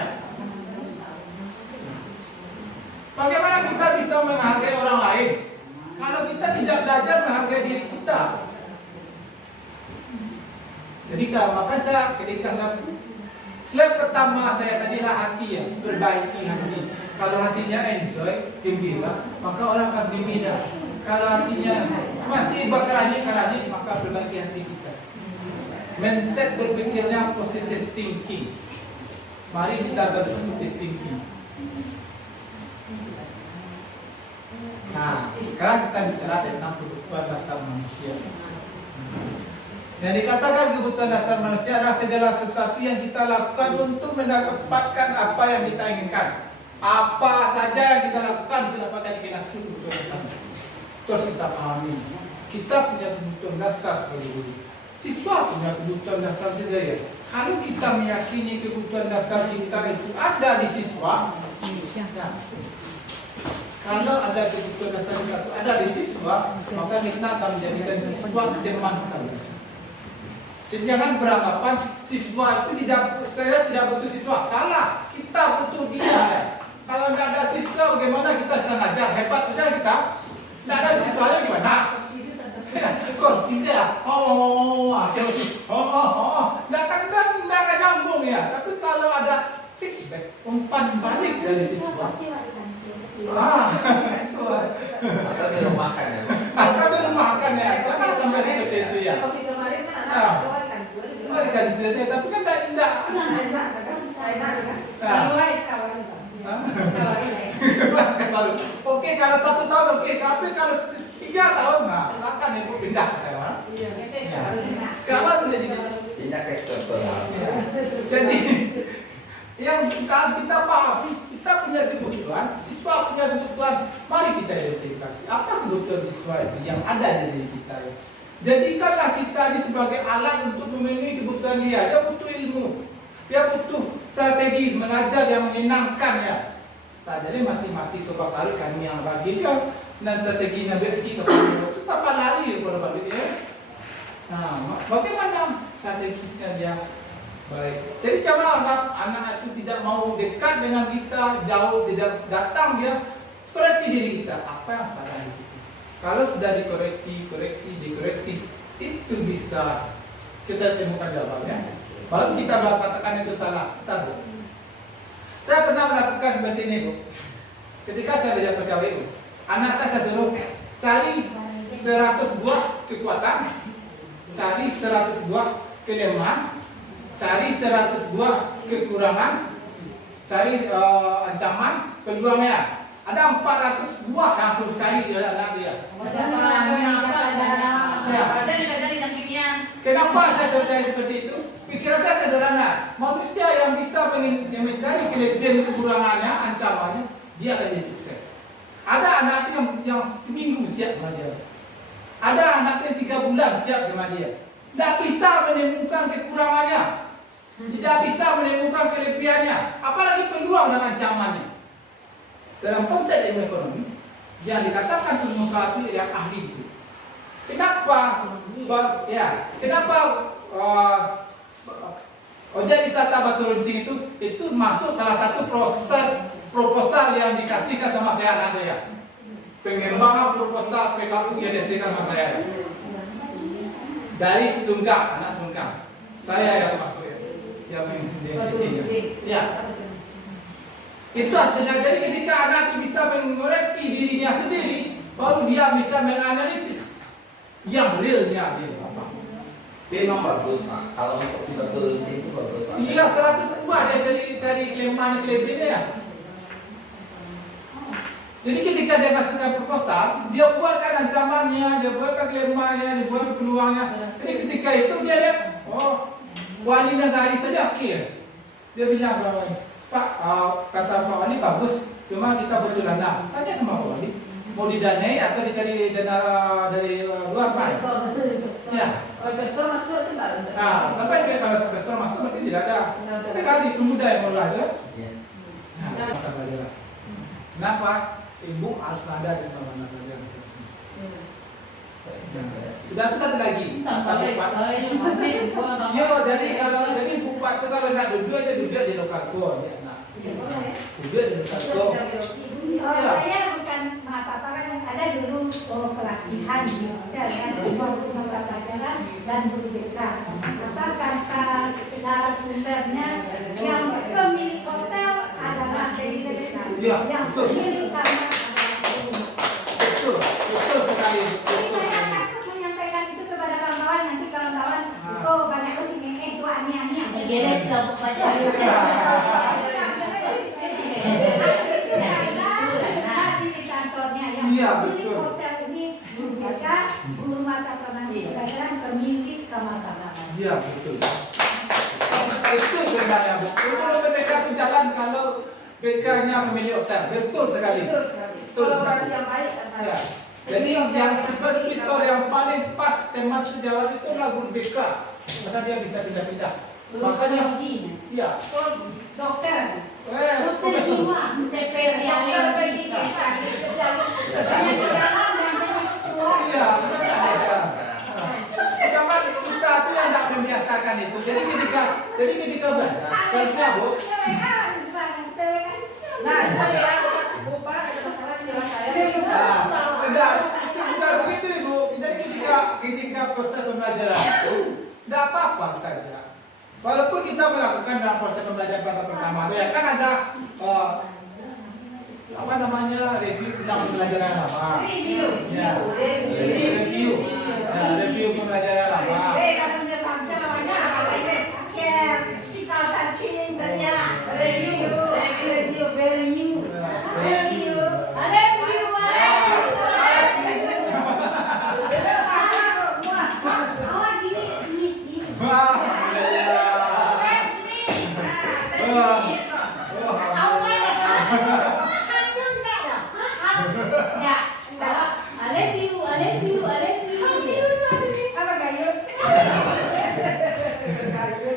Bagaimana kita bisa menghargai orang lain kalau kita tidak belajar menghargai diri kita? Jadi maka ketika slide pertama saya tadilah hati ya, perbaiki hati. Kalau hatinya enjoy, gembira, maka orang akan gembira. Kalau hatinya masih berkerani-kerani, maka perbaiki hati kita. Mindset berpikirnya positive thinking. Mari kita berpositive thinking. Nah, sekarang kita bicara tentang kebutuhan dasar manusia. Yang dikatakan kebutuhan dasar manusia adalah segala sesuatu yang kita lakukan untuk mendapatkan apa yang kita inginkan. Apa saja yang kita lakukan untuk mendapatkan kebutuhan dasar. Terus kita pahami, kita punya kebutuhan dasar sebagai guru. Siswa punya kebutuhan dasar juga ya. Kalau kita meyakini kebutuhan dasar kita itu ada di siswa, ya. Kalau ada kebutuhan dasar kita itu ada di siswa, maka kita akan menjadikan siswa teman kita. Jadi jangan beranggapan siswa itu saya tidak butuh siswa. Salah, kita butuh dia ya. Kalau tidak ada siswa bagaimana kita bisa ngajar? Hebat saja kita. Tidak ada siswanya gimana? Konsisten ya? Tidak akan nyambung ya. Tapi kalau ada feedback, umpan balik dari siswa. Atau dirumahkan ya. Atau dirumahkan ya. Karena sampai seperti itu ya. Kan selesai, tapi kan tidak. Oke, kalau 1 tahun oke, tapi kalau 3 tahun, nah silakan ibu pindah. Sekarang sudah Pindah ke struktural. Jadi yang harus kita pahami, kita punya kebutuhan, siswa punya kebutuhan. Mari kita identifikasi apa kebutuhan siswa itu yang ada di diri kita. Jadikanlah kita ini sebagai alat untuk memenuhi kebutuhan dia. Dia butuh ilmu, dia butuh strategi mengajar yang menyenangkan ya. Tak jadi mati-mati kebakar kami yang bagi dia dan strategi nabi segi kepada itu tak lari kepada bagi dia. Nah, bagaimana strategi dia baik? Jadi jangan anggap anak itu tidak mau dekat dengan kita, jauh tidak datang dia. Koreksi diri kita, apa yang salah di kita. Kalau sudah dikoreksi, itu bisa kita temukan jawabannya. Baru kita katakan itu salah. Tahu? Saya pernah melakukan seperti ini, Bu. Ketika saya belajar pegawai, Bu, anak saya suruh cari 100 buah kekuatan, cari 100 buah kelemahan, cari 100 buah kekurangan, cari ancaman, peluangnya. Ada 400 buah yang harus cari di dalam dia. Kenapa saya terjadi seperti itu? Pikiran saya sederhana. Manusia yang bisa mencari kelebihan kekurangannya, ancamannya, dia akan jadi sukses. Ada anak yang seminggu siap sama dia. Ada anak yang 3 bulan siap sama dia. Tidak bisa menemukan kekurangannya, tidak bisa menemukan kelebihannya, apalagi peluang dan ancamannya. Dalam konsep ilmu ekonomi yang dikatakan pengusaha itu yang ahli itu. Kenapa? Objek wisata Batu Runcing itu masuk salah satu proses proposal yang dikasihkan sama saya anak saya. Pengembangan proposal PKU yang dikasihkan sama saya. Dari Sunggang, anak Sunggang. Saya yang masuk ya. Yang sisi ya. Itu hasilnya. Jadi ketika anak itu bisa mengoreksi dirinya sendiri, baru dia bisa menganalisis yang realnya dia apa. Memang bagus Pak. Kalau untuk di Batu Runcing itu bagus Pak. Iya 100 buah ada cari kelemahan ya. Jadi ketika dia ngasihkan proposal, dia buatkan ancamannya, dia buatkan kelemahannya, dia buat peluangnya. Jadi ketika itu dia lihat, oh, wali negari saja akhir. Dia bilang bahwa Pak, kata Pak Wali bagus, cuma kita butuh dana. Tanya sama Pak Wali, mau didanai atau dicari dana dari luar Mas? Ya. Investor masuk itu enggak? Nah, sampai dia kalau investor masuk berarti tidak ada. Tapi kalau itu mudah yang mulai ya. Nah, maka belajar. Kenapa? Ibu harus ada di mana belajar. Sudah itu satu lagi. Yo, jadi bupati itu kalau nak duduk aja duduk di lokal tuh, ya. Nah, duduk di lokal tuh. Saya bukan mengapa-apa kan ada dulu pelatihan di hotel kan sebuah mata pelajaran dan guru BK. Apa kata narasumbernya yang pemilik hotel adalah yang pemilik kamar. Betul sekali. Jadi saya takut menyampaikan itu kepada kawan-kawan, nanti kawan-kawan oh banyak lagi itu aneh-aneh. Geles kelompok baca. Iya, betul. Hotel ini guru BK, guru mata pelajaran pemilik kamar. Iya, betul. Itu sebenarnya betul. Kalau mereka itu jalan kalau BK-nya pemilik hotel, betul sekali. Betul sekali. Ya. Jadi yang supervisor yang paling pas teman sejawat itu guru BK, karena dia bisa pindah-pindah. Makanya, iya. Dokter. Profesor. Spesialis. Iya, zaman kita tuh yang tidak membiasakan itu. Jadi ketika belajar, seharusnya Bu. Tidak, itu bukan begitu Ibu. Jadi ketika proses pembelajaran itu, tidak apa-apa saja. Walaupun kita melakukan dalam proses pembelajaran pertama itu ya kan ada apa namanya review tentang pembelajaran lama. Review pembelajaran lama.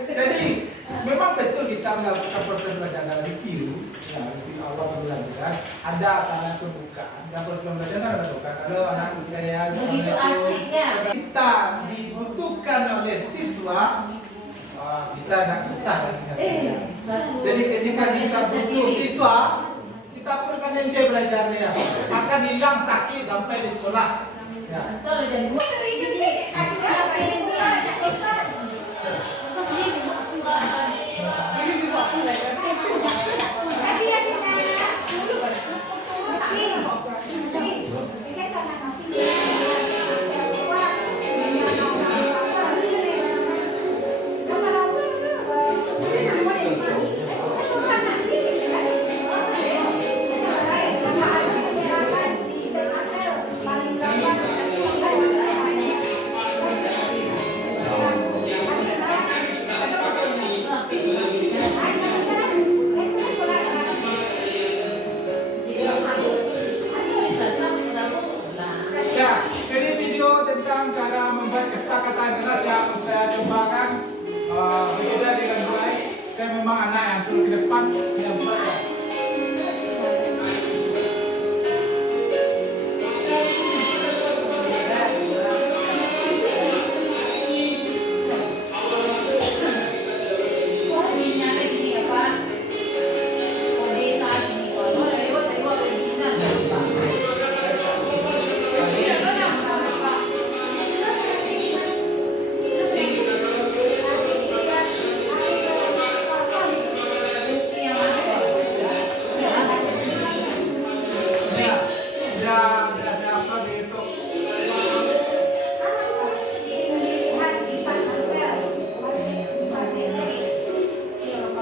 Jadi memang betul kita melakukan proses belajar review, ya, review awal pembelajaran, ada salah pembukaan, dan proses pembelajaran ada pembukaan. Kalau anak saya Begitu asiknya. kita dibutuhkan oleh siswa, kita tidak susah dan jadi ketika kita butuh siswa, kita perlukan enjoy belajarnya, akan hilang sakit sampai di sekolah. Ya. Betul dan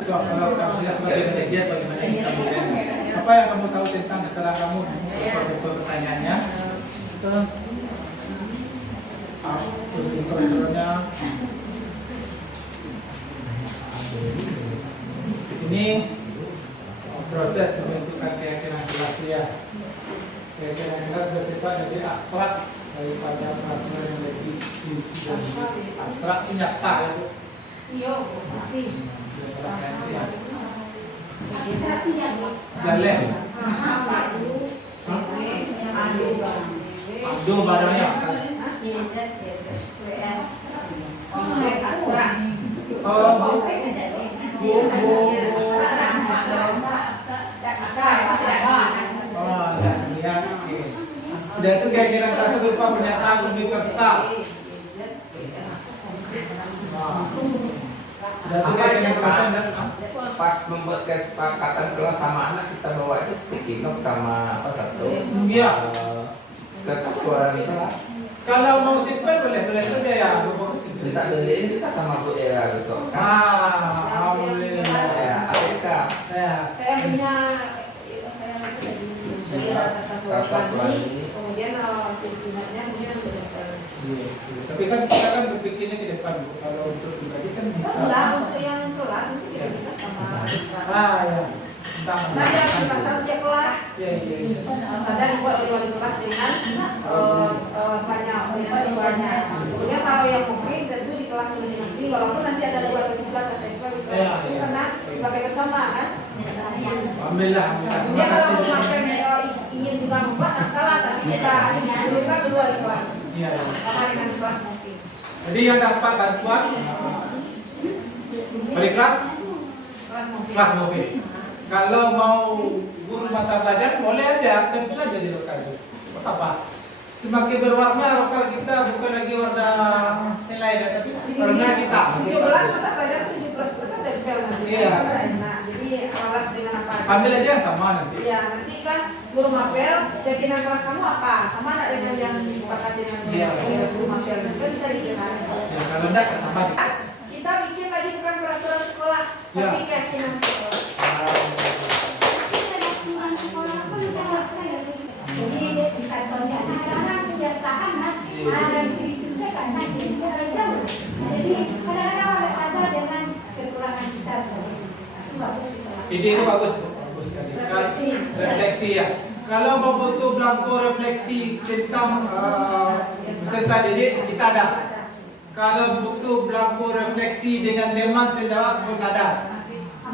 kalau kamu sebagai media bagaimana kita melihat? Apa yang kamu tahu tentang kesalahan kamu? Untuk pertanyaannya. Kontrolnya. Ini proses pembentukan keyakinan kelas ya. Keyakinan kelas bersifat lebih abstrak daripada peraturan yang lebih abstrak nyata ya. Iya, Galeh. Abdo barangnya. Sudah itu kira-kira terasa berupa pernyataan universal. Sudah itu kira-kira terasa Pas membuat kesepakatan kelas sama anak kita bawa itu sticky note sama apa satu? Iya. Kertas koran itu lah. Kalau mau simpen boleh saja ya. Minta beliin kita sama Bu Era besok. Alhamdulillah. Ya, Alika. Ya. saya punya saya dari Kertas koran ini. kemudian Filipinanya kemudian Tapi kan kita kan berpikirnya ke depan Bu. Kalau untuk pribadi kan bisa. lah untuk yang kelas itu kita bisa sama Ya. Tentang. nah yang di pasar tiap kelas Ya. kadang dibuat oleh wali kelas dengan banyak siswanya. Kemudian kalau yang mungkin tentu di kelas masing-masing, walaupun nanti ada dua kesimpulan tertentu di kelas itu karena dipakai bersama kan. Alhamdulillah. Kemudian kalau masyarakat ingin juga membuat tak salah, tapi kita bisa kedua di kelas Iya. sama dengan kelas mungkin. Jadi yang dapat bantuan dari kelas movie. Kalau mau guru mata pelajaran boleh aja, kan belajar di lokal itu. Apa? Semakin berwarna lokal kita bukan lagi warna nilai tapi warna kita. 17 mata pelajaran 17 kan dari pel nanti. Iya. Nah, jadi kelas dengan apa? Ambil aja yang sama nanti. Iya, nanti kan guru mapel, keyakinan kelas kamu apa? Sama nggak dengan yang disepakati dengan guru mapel? Kan bisa dikira. Ya, kalau enggak tambah. Kita bikin lagi bukan peraturan sekolah, tapi keyakinan sekolah. Jadi di kantornya anak-anak punya saham mas, ada itu saya karena itu jauh. Jadi kadang-kadang oleh sadar dengan kekurangan kita sebenarnya. Itu bagus itu. Ide itu bagus sekali. Refleksi ya. Kalau mau butuh belangko refleksi tentang peserta didik kita ada. Kalau butuh belangko refleksi dengan teman sejawat pun ada.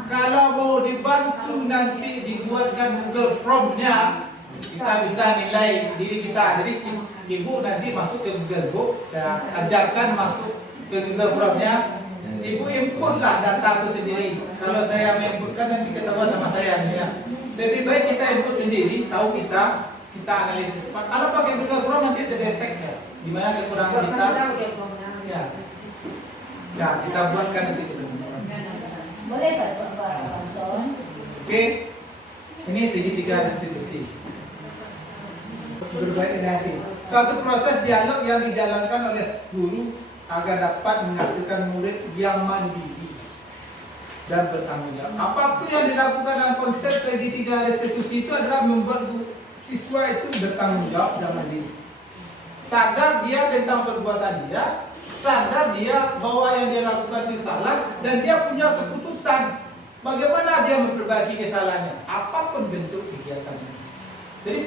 Kalau mau dibantu nanti dibuatkan Google Form-nya, kita bisa nilai diri kita. Jadi ibu nanti masuk ke Google Book, saya ajarkan masuk ke Google Form-nya. Ibu inputlah data itu sendiri. Kalau saya inputkan nanti ketahuan sama saya ya. Lebih baik kita input sendiri, tahu kita analisis. Kalau pakai Google Form nanti terdetek ya, di mana kekurangan kita. Ya. Ya, kita buatkan nanti itu. Boleh tak Pak? Oke. Ini segitiga restitusi. Berbaik hati. Suatu proses dialog yang dijalankan oleh guru agar dapat menghasilkan murid yang mandiri dan bertanggung jawab. Apapun yang dilakukan dalam konsep segitiga restitusi itu adalah membuat siswa itu bertanggung jawab dan mandiri. Sadar dia tentang perbuatan dia, sadar dia bahwa yang dia lakukan itu salah, dan dia punya keputusan bagaimana dia memperbaiki kesalahannya, apapun bentuk kegiatannya. Jadi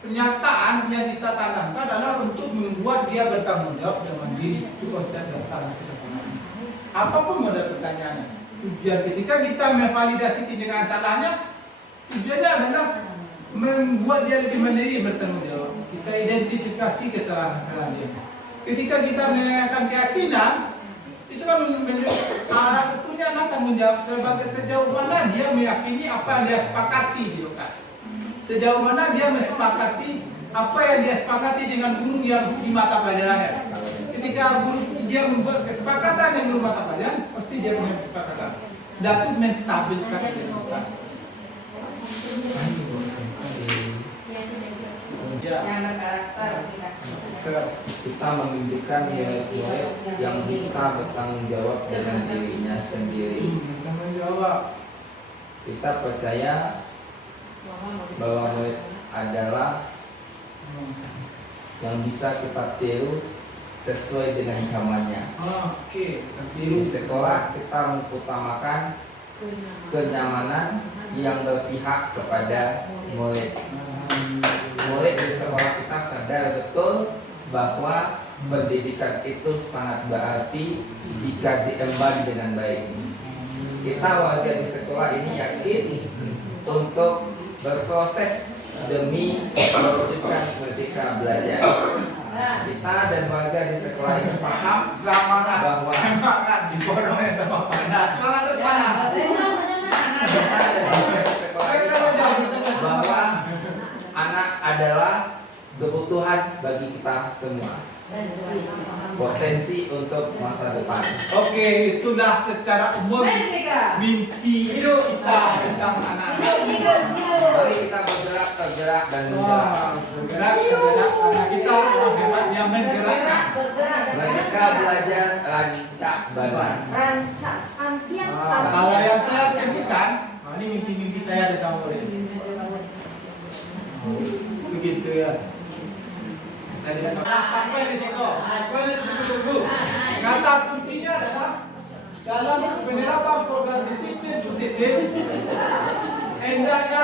pernyataan yang kita tanamkan adalah untuk membuat dia bertanggung jawab dan mandiri. Itu konsep dasar yang kita pahami. Apapun model pertanyaannya, tujuan ketika kita memvalidasi tindakan salahnya, tujuannya adalah membuat dia lebih mandiri bertanggung jawab. Kita identifikasi kesalahan-kesalahan dia. Ketika kita menanyakan keyakinan, itu kan betulnya anak tanggung jawab sejauh mana dia meyakini apa yang dia sepakati di lokal. Sejauh mana dia mesepakati apa yang dia sepakati dengan guru yang di mata pelajarannya. Ketika guru dia membuat kesepakatan yang guru mata pelajaran, pasti dia punya kesepakatan. Dan itu menstabilkan kehidupan. Ya, Ya. yang berkarakter tidak. Kita memimpikan murid-murid yang bisa bertanggung jawab dengan dirinya sendiri. Tanggung jawab. Kita percaya bahwa murid adalah yang bisa kita tiru sesuai dengan zamannya. Oke, kita Di tiru. sekolah kita mengutamakan kenyamanan yang berpihak kepada murid. Murid di sekolah kita sadar betul bahwa pendidikan itu sangat berarti jika diemban dengan baik. Kita warga di sekolah ini yakin untuk berproses demi mewujudkan merdeka belajar. Kita dan warga di sekolah ini paham Semangat. bahwa Semangat di pondoknya sama panas. Semangat terus panas. kita dan warga di sekolah ini paham bahwa anak adalah kebutuhan bagi kita semua. Potensi untuk masa depan. Oke, itulah secara umum mimpi hidup kita tentang anak-anak. Mari kita tergerak dan Wah, mengerak. bergerak karena kita orang hebat yang menggerakkan. Mereka belajar rancak badan. Rancak sampian Kalau yang saya temukan, ini mimpi-mimpi saya tentang murid. Begitu ya. Saya tidak sampai di situ. Tunggu. Kata kuncinya adalah dalam penerapan program disiplin positif, hendaknya